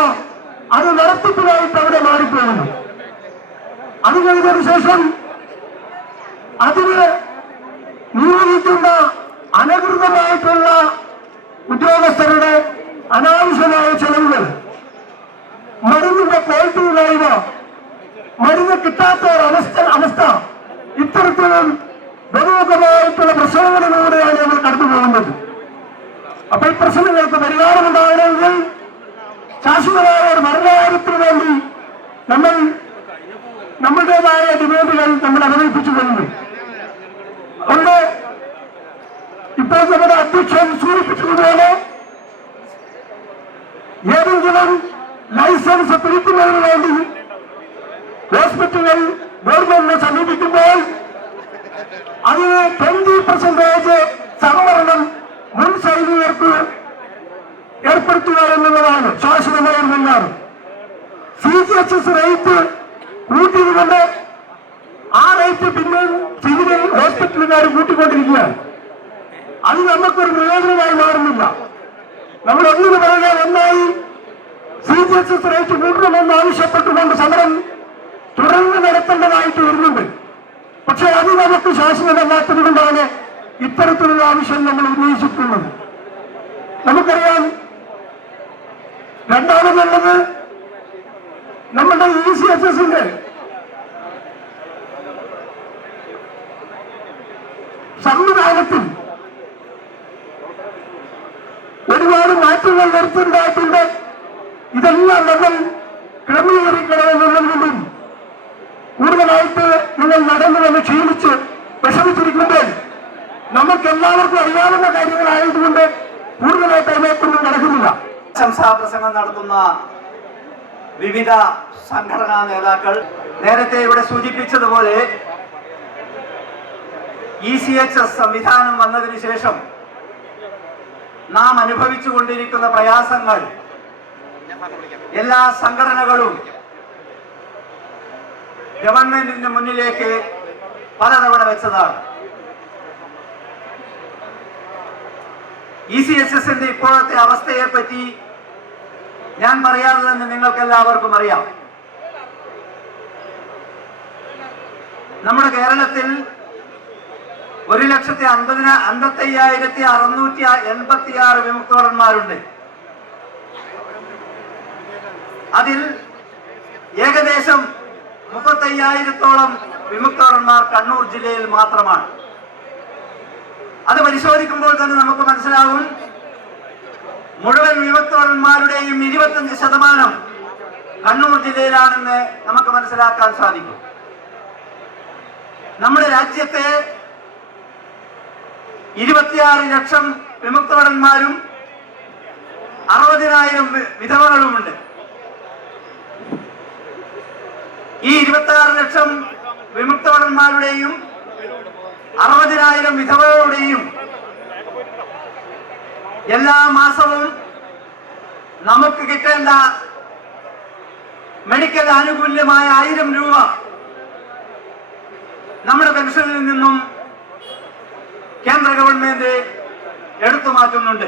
അത് നടത്തിപ്പിനായിട്ട് അവിടെ മാറിപ്പോകുന്നു. അത് കഴിഞ്ഞതിന് ശേഷം അതിന് നിയോഗിക്കുന്ന അനധികൃതമായിട്ടുള്ള ഉദ്യോഗസ്ഥരുടെ അനാവശ്യമായ ചെലവുകൾ, മരുന്നിന്റെ ക്വാളിറ്റി ഇല്ലായ്മ, മരുന്ന് കിട്ടാത്ത അവസ്ഥ, ഇത്തരത്തിലും ബഹുമുഖമായിട്ടുള്ള പ്രശ്നങ്ങളിലൂടെയാണ് നമ്മൾ കടന്നു പോകുന്നത്. അപ്പൊ ഈ പ്രശ്നങ്ങൾക്ക് പരിഹാരമുണ്ടാകണമെങ്കിൽ ശാശ്വതമായ ഒരു ഭരണകാര്യത്തിന് വേണ്ടി നമ്മൾ നമ്മുടേതായ ഡിമാൻഡുകൾ നമ്മൾ അവതരിപ്പിച്ചു വരുന്നു. അതുകൊണ്ട് ഇപ്പോൾ നമ്മുടെ അധ്യക്ഷൻ സൂചിപ്പിച്ചതുപോലെ ഏതെങ്കിലും ലൈസൻസ് പിടിക്കുന്നതിന് വേണ്ടി ഹോസ്പിറ്റലുകൾ ഗവൺമെന്റിനെ സമീപിക്കുമ്പോൾ അതിന് 20% സംവരണം മുൻ സൈനികർക്ക് ഏർപ്പെടുത്തുക എന്നുള്ളതാണ് ശാശ്വതമായ നിന്നാണ്. CGHS റേറ്റ് കൂട്ടിയതുകൊണ്ട് ആ റേറ്റ് പിന്നെ സിവിൽ ഹോസ്പിറ്റലുകാർ കൂട്ടിക്കൊണ്ടിരിക്കുകയാണ്. അത് നമുക്കൊരു പ്രയോജനമായി മാറുന്നില്ല. നമ്മൾ ഒന്നിനു പറയുക ഒന്നായി CGHS റേറ്റ് കൂട്ടണമെന്ന് ആവശ്യപ്പെട്ടുകൊണ്ട് സമരം തുടർന്ന് നടത്തേണ്ടതായിട്ട് വരുന്നുണ്ട്. പക്ഷെ അത് നമുക്ക് ശാശ്വതമല്ലാത്തത് കൊണ്ടാണ് ഇത്തരത്തിലുള്ള ആവശ്യം നമ്മൾ ഉന്നയിച്ചിട്ടുള്ളത്. നമുക്കറിയാം, രണ്ടാമതുള്ളത് നമ്മുടെ ECHSന്റെ സംവിധാനത്തിൽ ഒരുപാട് മാറ്റങ്ങൾ വരുത്തുണ്ടായിട്ടുണ്ട്. ഇതെല്ലാം നമ്മൾ ക്രമീകരിക്കണമെന്നുള്ളതുകൊണ്ടും കൂടുതലായിട്ട് നിങ്ങൾ നടന്നു വന്ന് ക്ഷീണിച്ച് വിഷമിച്ചിരിക്കുമ്പോൾ നമുക്ക് എല്ലാവർക്കും അറിയാവുന്ന കാര്യങ്ങളായതുകൊണ്ട് കൂടുതലായിട്ട് അതിനെക്കുറിച്ച് നടക്കുന്നില്ല. പ്രശംസാ പ്രസംഗം നടത്തുന്ന വിവിധ സംഘടനാ നേതാക്കൾ നേരത്തെ ഇവിടെ സൂചിപ്പിച്ചതുപോലെ ECHS സംവിധാനം വന്നതിന് ശേഷം നാം അനുഭവിച്ചുകൊണ്ടിരിക്കുന്ന പ്രയാസങ്ങൾ എല്ലാ സംഘടനകളും ഗവൺമെന്റിന്റെ മുന്നിലേക്ക് പലതവണ വെച്ചതാണ്. ECHSന്റെ ഇപ്പോഴത്തെ അവസ്ഥയെപ്പറ്റി ഞാൻ പറയാതെ തന്നെ നിങ്ങൾക്ക് എല്ലാവർക്കും അറിയാം. നമ്മുടെ കേരളത്തിൽ 1,55,686 വിമുക്തഭടന്മാരുണ്ട്. അതിൽ ഏകദേശം 35,000-ഓളം വിമുക്തഭടന്മാർ കണ്ണൂർ ജില്ലയിൽ മാത്രമാണ്. അത് പരിശോധിക്കുമ്പോൾ തന്നെ നമുക്ക് മനസ്സിലാകും, മുഴുവൻ വിമുക്തഭടന്മാരുടെയും 25% കണ്ണൂർ ജില്ലയിലാണെന്ന് നമുക്ക് മനസ്സിലാക്കാൻ സാധിക്കും. നമ്മുടെ രാജ്യത്തെ 26 ലക്ഷം വിമുക്തഭടന്മാരും 60,000 വിധവകളുമുണ്ട്. ഈ 26 ലക്ഷം വിമുക്തഭടന്മാരുടെയും 60,000 വിധവകളുടെയും എല്ലാ മാസവും നമുക്ക് കിട്ടേണ്ട മെഡിക്കൽ ആനുകൂല്യമായ 1000 രൂപ നമ്മുടെ പെൻഷനിൽ നിന്നും കേന്ദ്ര ഗവൺമെന്റ് എടുത്തു മാറ്റുന്നുണ്ട്.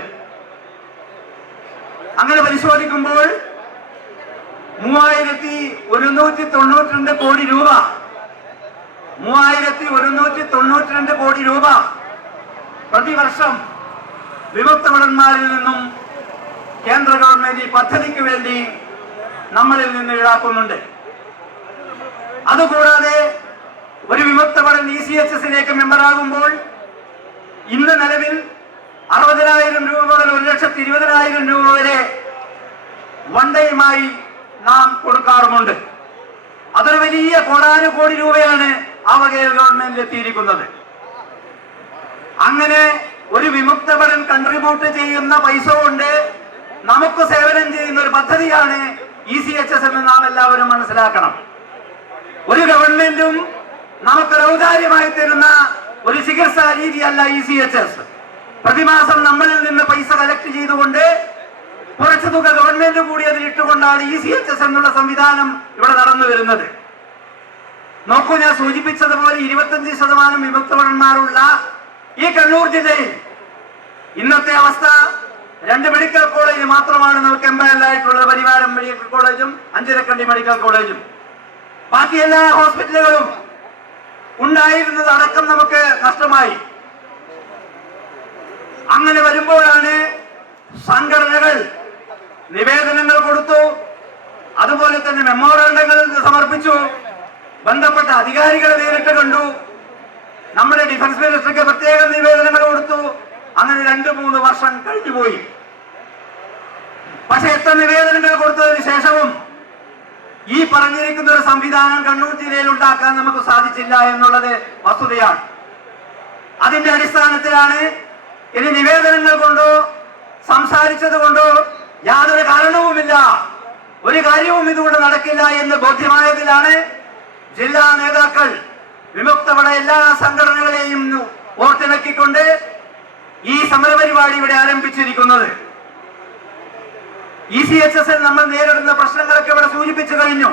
അങ്ങനെ പരിശോധിക്കുമ്പോൾ 3192 കോടി രൂപ 3192 കോടി രൂപ പ്രതിവർഷം വിമുക്ത ഭടന്മാരിൽ നിന്നും കേന്ദ്ര ഗവൺമെന്റ് ഈ പദ്ധതിക്ക് വേണ്ടി നമ്മളിൽ നിന്ന് ഈടാക്കുന്നുണ്ട്. അതുകൂടാതെ ഒരു വിമുക്ത ഭടൻ ECHS മെമ്പറാകുമ്പോൾ ഇന്ന് നിലവിൽ 60,000 രൂപ മുതൽ 1,20,000 രൂപ വരെ വൺ ടൈമായി നാം കൊടുക്കാറുമുണ്ട്. അതൊരു വലിയ കോടാനുകോടി രൂപയാണ് ആ വകയിൽ ഗവൺമെന്റിൽ എത്തിയിരിക്കുന്നത്. അങ്ങനെ ഒരു വിമുക്ത ഭടൻ കൺട്രിബ്യൂട്ട് ചെയ്യുന്ന പൈസ കൊണ്ട് നമുക്ക് സേവനം ചെയ്യുന്ന ഒരു പദ്ധതിയാണ് ECHS എന്ന് നാം എല്ലാവരും മനസ്സിലാക്കണം. ഒരു ഗവൺമെന്റും നമുക്ക് ഔദാര്യമായി തരുന്ന ഒരു ചികിത്സാ രീതിയല്ല ECHS. പ്രതിമാസം നമ്മളിൽ നിന്ന് പൈസ കളക്ട് ചെയ്തുകൊണ്ട് കുറച്ചു തുക ഗവൺമെന്റ് കൂടി അതിലിട്ടുകൊണ്ടാണ് ECHS എന്നുള്ള സംവിധാനം ഇവിടെ നടന്നു വരുന്നത്. നോക്കൂ, ഞാൻ സൂചിപ്പിച്ചതുപോലെ 25% വിമുക്ത ഭടന്മാരുള്ള ഈ കണ്ണൂർ ജില്ലയിൽ ഇന്നത്തെ അവസ്ഥ 2 മെഡിക്കൽ കോളേജ് മാത്രമാണ് നമുക്ക് എംപാനലായിട്ടുള്ളത്. പരിവാരം മെഡിക്കൽ കോളേജും അഞ്ചരക്കണ്ടി മെഡിക്കൽ കോളേജും. ബാക്കി എല്ലാ ഹോസ്പിറ്റലുകളും ഉണ്ടായിരുന്നത് അടക്കം നമുക്ക് നഷ്ടമായി. അങ്ങനെ വരുമ്പോഴാണ് സംഘടനകൾ നിവേദനങ്ങൾ കൊടുത്തു, അതുപോലെ തന്നെ മെമ്മോറാണ്ടങ്ങൾ സമർപ്പിച്ചു, ബന്ധപ്പെട്ട അധികാരികളെ നേരിട്ട് കണ്ടു, നമ്മുടെ ഡിഫൻസ് മിനിസ്റ്റർക്ക് പ്രത്യേക നിവേദനങ്ങൾ കൊടുത്തു. അങ്ങനെ 2-3 വർഷം കഴിഞ്ഞുപോയി. പക്ഷെ എത്ര നിവേദനങ്ങൾ കൊടുത്തതിന് ശേഷവും ഈ പറഞ്ഞിരിക്കുന്ന ഒരു സംവിധാനം കണ്ണൂർ ജില്ലയിൽ ഉണ്ടാക്കാൻ നമുക്ക് സാധിച്ചില്ല എന്നുള്ളത് വസ്തുതയാണ്. അതിന്റെ അടിസ്ഥാനത്തിലാണ് ഇനി നിവേദനങ്ങൾ കൊണ്ടോ സംസാരിച്ചത് കൊണ്ടോ യാതൊരു കാരണവുമില്ല, ഒരു കാര്യവും ഇതുകൊണ്ട് നടക്കില്ല എന്ന് ബോധ്യമായതിലാണ് ജില്ലാ നേതാക്കൾ വിമുക്തപട എല്ലാ സംഘടനകളെയും ഓർത്തിണക്കിക്കൊണ്ട് ഈ സമരപരിപാടി ഇവിടെ ആരംഭിച്ചിരിക്കുന്നത്. ECHS നമ്മൾ നേരിടുന്ന പ്രശ്നങ്ങളൊക്കെ ഇവിടെ സൂചിപ്പിച്ചു കഴിഞ്ഞു.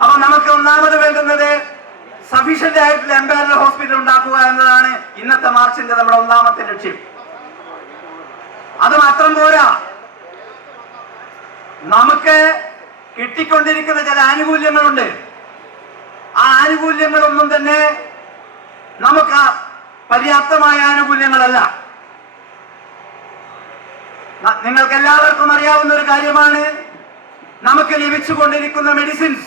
അപ്പൊ നമുക്ക് ഒന്നാമത് വേണ്ടുന്നത് സഫീഷ്യന്റ് ആയിട്ടുള്ള എംപാനൽ ഹോസ്പിറ്റൽ ഉണ്ടാക്കുക എന്നതാണ് ഇന്നത്തെ മാർച്ചിന്റെ നമ്മുടെ ഒന്നാമത്തെ ലക്ഷ്യം. അത് മാത്രം പോരാ, നമുക്ക് കിട്ടിക്കൊണ്ടിരിക്കുന്ന ചില ആനുകൂല്യങ്ങളുണ്ട്. ആ ആനുകൂല്യങ്ങളൊന്നും തന്നെ നമുക്ക് പര്യാപ്തമായ ആനുകൂല്യങ്ങളല്ല. നിങ്ങൾക്ക് എല്ലാവർക്കും അറിയാവുന്ന ഒരു കാര്യമാണ്, നമുക്ക് ലഭിച്ചുകൊണ്ടിരിക്കുന്ന മെഡിസിൻസ്,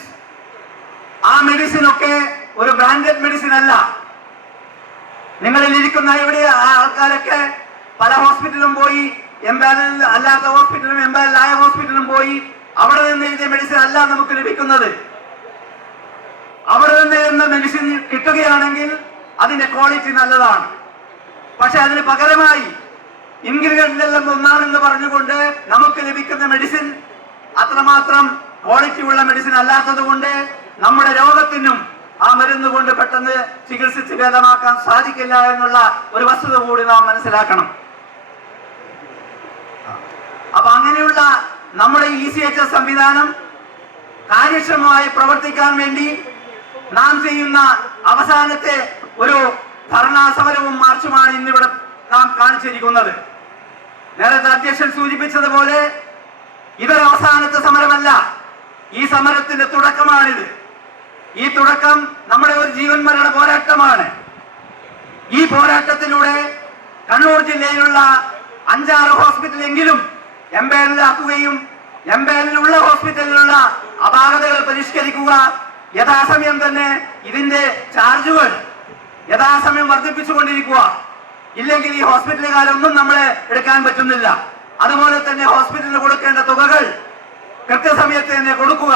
ആ മെഡിസിൻ ഒക്കെ ഒരു ബ്രാൻഡഡ് മെഡിസിൻ അല്ല. നിങ്ങളിൽ ഇരിക്കുന്ന ഇവിടെ ആൾക്കാരൊക്കെ പല ഹോസ്പിറ്റലിലും പോയി, എംപാനൽ അല്ലാത്ത ഹോസ്പിറ്റലും എംപാനലായ ഹോസ്പിറ്റലും പോയി അവിടെ നിന്ന് എഴുതിയ മെഡിസിൻ അല്ല നമുക്ക് ലഭിക്കുന്നത്. അവിടെ നിന്ന് എന്ന മെഡിസിൻ കിട്ടുകയാണെങ്കിൽ അതിന്റെ ക്വാളിറ്റി നല്ലതാണ്. പക്ഷെ അതിന് പകരമായി ഇൻഗ്രീഡിയന്റിലെല്ലാം ഒന്നാണെന്ന് പറഞ്ഞുകൊണ്ട് നമുക്ക് ലഭിക്കുന്ന മെഡിസിൻ അത്രമാത്രം ക്വാളിറ്റി ഉള്ള മെഡിസിൻ അല്ലാത്തത് കൊണ്ട് നമ്മുടെ രോഗത്തിനും ആ മരുന്ന് കൊണ്ട് പെട്ടെന്ന് ചികിത്സിച്ച് ഭേദമാക്കാൻ സാധിക്കില്ല എന്നുള്ള ഒരു വസ്തുത കൂടി നാം മനസ്സിലാക്കണം. അപ്പൊ അങ്ങനെയുള്ള നമ്മുടെ ECHS സംവിധാനം കാര്യക്ഷമമായി പ്രവർത്തിക്കാൻ വേണ്ടി നാം ചെയ്യുന്ന അവസാനത്തെ ഒരു ധർണാ സമരവും മാർച്ചുമാണ് ഇന്നിവിടെ നാം കാണിച്ചിരിക്കുന്നത്. നേരത്തെ അധ്യക്ഷൻ സൂചിപ്പിച്ചതുപോലെ ഇതൊരു അവസാനത്തെ സമരമല്ല, ഈ സമരത്തിന്റെ തുടക്കമാണിത്. ഈ തുടക്കം നമ്മുടെ ഒരു ജീവൻ മരണ പോരാട്ടമാണ്. ഈ പോരാട്ടത്തിലൂടെ കണ്ണൂർ ജില്ലയിലുള്ള 5-6 ഹോസ്പിറ്റലെങ്കിലും എംപാനലാക്കുകയും എംപാനലുള്ള ഹോസ്പിറ്റലിലുള്ള അപാകതകൾ പരിഷ്കരിക്കുക, യഥാസമയം തന്നെ ഇതിന്റെ ചാർജുകൾ യഥാസമയം വർദ്ധിപ്പിച്ചുകൊണ്ടിരിക്കുക. ഇല്ലെങ്കിൽ ഈ ഹോസ്പിറ്റലുകാരൊന്നും നമ്മളെ എടുക്കാൻ പറ്റുന്നില്ല. അതുപോലെ തന്നെ ഹോസ്പിറ്റലിന് കൊടുക്കേണ്ട തുകകൾ കൃത്യസമയത്ത് തന്നെ കൊടുക്കുക.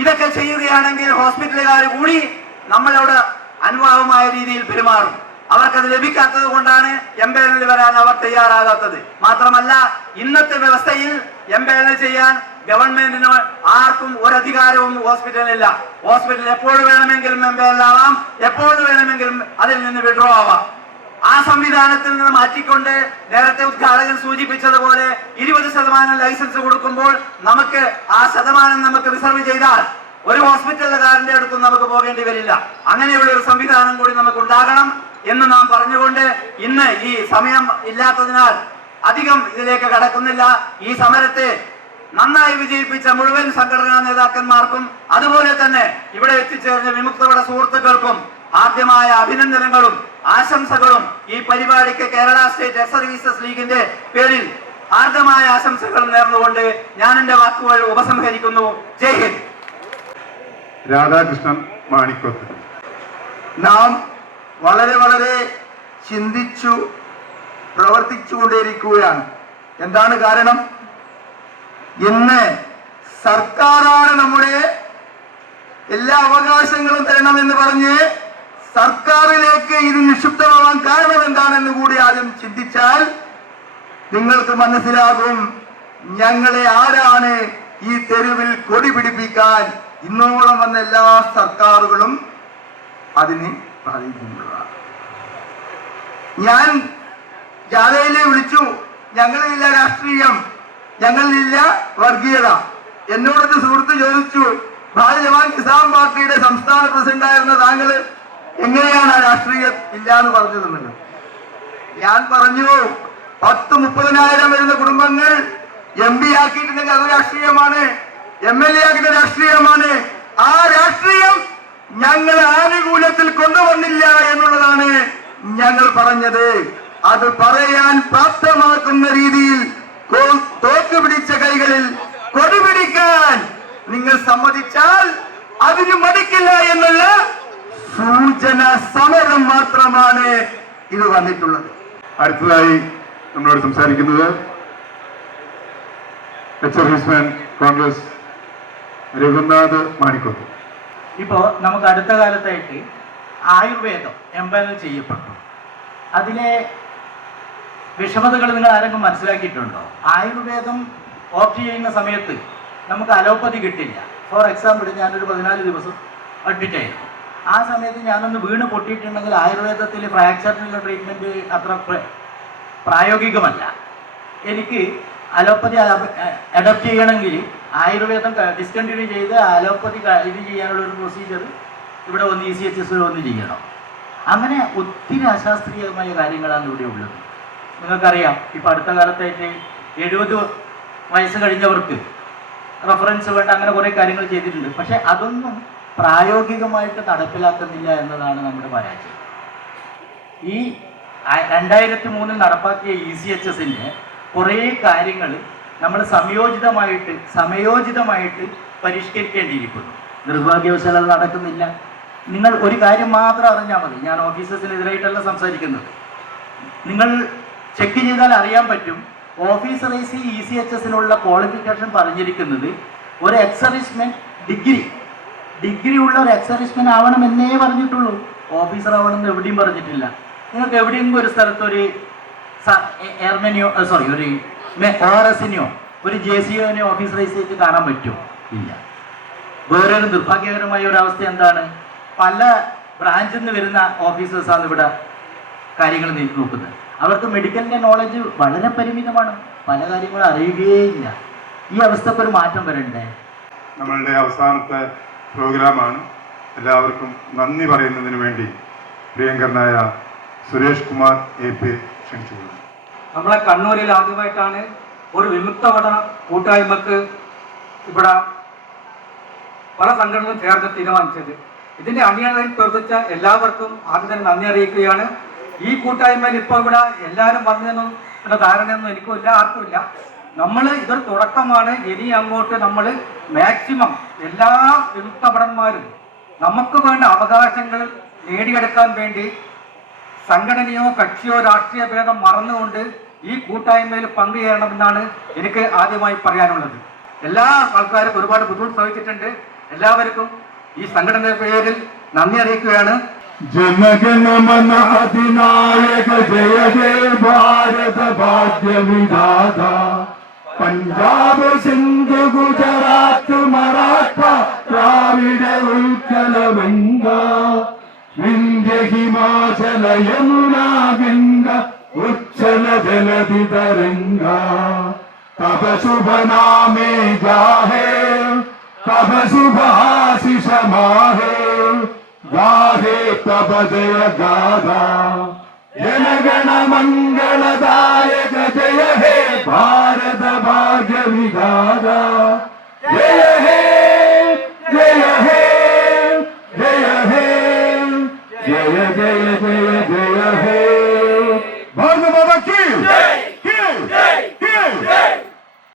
ഇതൊക്കെ ചെയ്യുകയാണെങ്കിൽ ഹോസ്പിറ്റലുകാർ കൂടി നമ്മളോട് അനുഭാവമായ രീതിയിൽ പെരുമാറും. അവർക്കത് ലഭിക്കാത്തത് കൊണ്ടാണ് എംപാനൽ വരാൻ അവർ തയ്യാറാകാത്തത്. മാത്രമല്ല, ഇന്നത്തെ വ്യവസ്ഥയിൽ എംപാനൽ ചെയ്യാൻ ഗവൺമെന്റിന് ആർക്കും ഒരധികാരവും ഹോസ്പിറ്റലില്ല. ഹോസ്പിറ്റൽ എപ്പോൾ വേണമെങ്കിലും എംപാനലാവാം, എപ്പോൾ വേണമെങ്കിലും അതിൽ നിന്ന് വിഡ്രോ ആവാം. ആ സംവിധാനത്തിൽ നിന്ന് മാറ്റിക്കൊണ്ട് നേരത്തെ ഉദ്ഘാടകൻ സൂചിപ്പിച്ചതുപോലെ 20% ലൈസൻസ് കൊടുക്കുമ്പോൾ നമുക്ക് ആ ശതമാനം നമുക്ക് റിസർവ് ചെയ്താൽ ഒരു ഹോസ്പിറ്റലുകാരന്റെ അടുത്തും നമുക്ക് പോകേണ്ടി വരില്ല. അങ്ങനെയുള്ള ഒരു സംവിധാനം കൂടി നമുക്ക് ഉണ്ടാകണം. എന്ന് നാം പറഞ്ഞുകൊണ്ട് ഇന്ന് ഈ സമയം ഇല്ലാത്തതിനാൽ അധികം ഇതിലേക്ക് കടക്കുന്നില്ല. ഈ സമരത്തെ നന്നായി വിജയിപ്പിച്ച മുഴുവൻ സംഘടനാ നേതാക്കന്മാർക്കും അതുപോലെ തന്നെ ഇവിടെ എത്തിച്ചേർന്ന വിമുക്തരുടെ സുഹൃത്തുക്കൾക്കും ആദ്യമായ അഭിനന്ദനങ്ങളും ആശംസകളും ഈ പരിപാടിക്ക് കേരള സ്റ്റേറ്റ് എക്സ് സർവീസസ് ലീഗിന്റെ പേരിൽ ആർദ്രമായ ആശംസകൾ നേർന്നുകൊണ്ട് ഞാൻ എന്റെ വാക്കുകൾ ഉപസംഹരിക്കുന്നു. ജയ് ഹിന്ദ്. രാധാകൃഷ്ണൻ മാണിക്കോത്ത്. നാം വളരെ വളരെ ചിന്തിച്ചു പ്രവർത്തിച്ചുകൊണ്ടേയിരിക്കുകയാണ്. എന്താണ് കാരണം? ഇന്ന് സർക്കാരാണ് നമ്മുടെ എല്ലാ അവകാശങ്ങളും തരണമെന്ന് പറഞ്ഞ് സർക്കാരിലേക്ക് ഇത് നിക്ഷിപ്തമാവാൻ കാരണം എന്താണെന്ന് കൂടി ആദ്യം ചിന്തിച്ചാൽ നിങ്ങൾക്ക് മനസ്സിലാകും ഞങ്ങളെ ആരാണ് ഈ തെരുവിൽ കൊടി പിടിപ്പിക്കാൻ ഇന്നോളം വന്ന എല്ലാ സർക്കാരുകളും അതിന് സാധിക്കുന്നുള്ളതാണ്. ഞാൻ ജാഥയിലെ വിളിച്ചു, ഞങ്ങളിലില്ല രാഷ്ട്രീയം, ഞങ്ങളിലില്ല വർഗീയത. എന്നോടൊരു സുഹൃത്ത് ചോദിച്ചു, ഭാരത ജവാൻ കിസാൻ പാർട്ടിയുടെ സംസ്ഥാന പ്രസിഡന്റായിരുന്ന താങ്കൾ എങ്ങനെയാണ് ആ രാഷ്ട്രീയം ഇല്ല എന്ന് പറഞ്ഞതെന്നുള്ളത്. ഞാൻ പറഞ്ഞു, 10-30,000 വരുന്ന കുടുംബങ്ങൾ MP ആക്കിയിട്ടുണ്ടെങ്കിൽ അത് രാഷ്ട്രീയമാണ്, MLA ആക്കിയിട്ട് രാഷ്ട്രീയമാണ്. ആ രാഷ്ട്രീയം ഞങ്ങൾ ആനുകൂല്യത്തിൽ കൊണ്ടുവന്നില്ല എന്നുള്ളതാണ് ഞങ്ങൾ പറഞ്ഞത്. അത് പറയാൻ പ്രാപ്തമാക്കുന്ന രീതിയിൽ തോക്ക് പിടിച്ച കൈകളിൽ കൊടി പിടിക്കാൻ നിങ്ങൾ സമ്മതിച്ചാൽ അതിന് മടിക്കില്ല എന്നുള്ള സൂചന സമരം മാത്രമാണ് ഇത് വന്നിട്ടുള്ളത്. അടുത്തതായി നമ്മളോട് സംസാരിക്കുന്നത് എക്സ്-സർവീസ്മാൻ കോൺഗ്രസ് രഘുനാഥ് മാണിക്കോത്ത്. ഇപ്പോ നമുക്ക് അടുത്ത കാലത്തായിട്ട് ആയുർവേദം എംപാനൽ ചെയ്യപ്പെട്ടു. അതിലെ വിഷമതകൾ നിങ്ങൾ ആരെങ്കിലും മനസ്സിലാക്കിയിട്ടുണ്ടോ? ആയുർവേദം ഓപ്റ്റ് ചെയ്യുന്ന സമയത്ത് നമുക്ക് അലോപ്പതി കിട്ടില്ല. ഫോർ എക്സാമ്പിൾ, ഞാനൊരു 14 ദിവസം അഡ്മിറ്റ് ആയിരുന്നു. ആ സമയത്ത് ഞാനൊന്ന് വീണ് പൊട്ടിയിട്ടുണ്ടെങ്കിൽ ആയുർവേദത്തിൽ ഫ്രാക്ചറിനുള്ള ട്രീറ്റ്മെൻറ്റ് അത്ര പ്രായോഗികമല്ല. എനിക്ക് അലോപ്പതി അഡോപ്റ്റ് ചെയ്യണമെങ്കിൽ ആയുർവേദം ഡിസ്കണ്ടിന്യൂ ചെയ്ത് അലോപ്പതി ഇത് ചെയ്യാനുള്ളൊരു പ്രൊസീജിയർ ഇവിടെ വന്ന് ECHS വന്ന് ചെയ്യണം. അങ്ങനെ ഒത്തിരി അശാസ്ത്രീയമായ കാര്യങ്ങളാണ് ഇവിടെ ഉള്ളത്. നിങ്ങൾക്കറിയാം, ഇപ്പം അടുത്ത കാലത്തായിട്ട് 70 വയസ്സ് കഴിഞ്ഞവർക്ക് റെഫറൻസ് വേണ്ട അങ്ങനെ കുറേ കാര്യങ്ങൾ ചെയ്തിട്ടുണ്ട്. പക്ഷെ അതൊന്നും പ്രായോഗികമായിട്ട് നടപ്പിലാക്കുന്നില്ല എന്നതാണ് നമ്മുടെ പരാജയം. ഈ 2003 നടപ്പാക്കിയ ECHSന്റെ കുറേ കാര്യങ്ങൾ നമ്മൾ സമയോചിതമായിട്ട് പരിഷ്കരിക്കേണ്ടിയിരിക്കുന്നു. നിർഭാഗ്യവശാൽ അത് നടക്കുന്നില്ല. നിങ്ങൾ ഒരു കാര്യം മാത്രം അറിഞ്ഞാൽ മതി. ഞാൻ ഓഫീസേഴ്സിനെതിരായിട്ടല്ല സംസാരിക്കുന്നത്. നിങ്ങൾ ചെക്ക് ചെയ്താൽ അറിയാൻ പറ്റും. ഓഫീസറേഴ്സ് ECHSനുള്ള ക്വാളിഫിക്കേഷൻ പറഞ്ഞിരിക്കുന്നത് ഒരു എക്സ്-സർവീസ്മെൻ ഡിഗ്രി ഉള്ള ഒരു എക്സ്-സർവീസ്മെൻ ആവണമെന്നേ പറഞ്ഞിട്ടുള്ളൂ. ഓഫീസർ ആവണമെന്ന് എവിടെയും പറഞ്ഞിട്ടില്ല. നിങ്ങൾക്ക് എവിടെയെങ്കിലും ഒരു സ്ഥലത്ത് ഒരു എയർമെനെയോ ഒരു ORSനെയോ ഒരു JCOനെയോ ഓഫീസറൈസ് ചെയ്ത് കാണാൻ പറ്റുമോ? ഇല്ല. വേറൊരു നിർഭാഗ്യകരമായ ഒരു അവസ്ഥ എന്താണ്? പല ബ്രാഞ്ചിൽ നിന്ന് വരുന്ന ഓഫീസേഴ്സാണ് ഇവിടെ കാര്യങ്ങൾ നോക്കുന്നത്. അവർക്ക് മെഡിക്കലിൻ്റെ നോളജ് വളരെ പരിമിതമാണ്. പല കാര്യങ്ങളും അറിയുകയില്ല. ഈ അവസ്ഥക്ക് ഒരു മാറ്റം വരണ്ടേ? നമ്മളുടെ അവസാനത്തെ പ്രോഗ്രാമാണ്. എല്ലാവർക്കും നന്ദി പറയുന്നതിന് വേണ്ടി പ്രിയങ്കരനായ സുരേഷ് കുമാർ AP ക്ഷണിച്ചു. നമ്മളെ കണ്ണൂരിൽ ആദ്യമായിട്ടാണ് ഒരു വിമുക്ത പഠന കൂട്ടായ്മക്ക് ഇവിടെ പല സംഘടനകളും ചേർന്ന് തീരുമാനിച്ചത്. ഇതിന്റെ അണിയറയിൽ പ്രവർത്തിച്ച എല്ലാവർക്കും ആദ്യം തന്നെ നന്ദി അറിയിക്കുകയാണ്. ഈ കൂട്ടായ്മയിൽ ഇപ്പോൾ ഇവിടെ എല്ലാവരും വന്നതെന്നും ധാരണയൊന്നും എനിക്കും ഇല്ല, ആർക്കും ഇല്ല. നമ്മൾ ഇതൊരു തുടക്കമാണ്. ഇനി അങ്ങോട്ട് നമ്മൾ മാക്സിമം എല്ലാ വിമുക്ത ഭടന്മാരും നമുക്ക് വേണ്ട അവകാശങ്ങൾ നേടിയെടുക്കാൻ വേണ്ടി സംഘടനയോ കക്ഷിയോ രാഷ്ട്രീയ ഭേദം മറന്നുകൊണ്ട് ഈ കൂട്ടായ്മയിൽ പങ്കുചേരണമെന്നാണ് എനിക്ക് ആദ്യമായി പറയാനുള്ളത്. എല്ലാ ആൾക്കാരും ഒരുപാട് ബുദ്ധിമുട്ട് സഹിച്ചിട്ടുണ്ട്. എല്ലാവർക്കും ഈ സംഘടനയുടെ പേരിൽ നന്ദി അറിയിക്കുകയാണ്. ജനഗണമന അധിനായക ജയ ജയ ഭാരത ഭാഗ്യ വിധാത പഞ്ചാബ് സിന്ധു ഗുജറാത്ത് മറാഠ ദ്രാവിഡ ഉത്കല ബംഗ വിന്ധ്യ ഹിമാചല യമുന ഗംഗ ഉച്ഛല ജലധി തരംഗ തബ ശുഭ നാമേ ജാഹേ തബ ശുഭ ആശിഷ മാഹേ गाहे तब जय गाथा जनगण मंगलदायक जय हे भारत भाग्य विधाता जय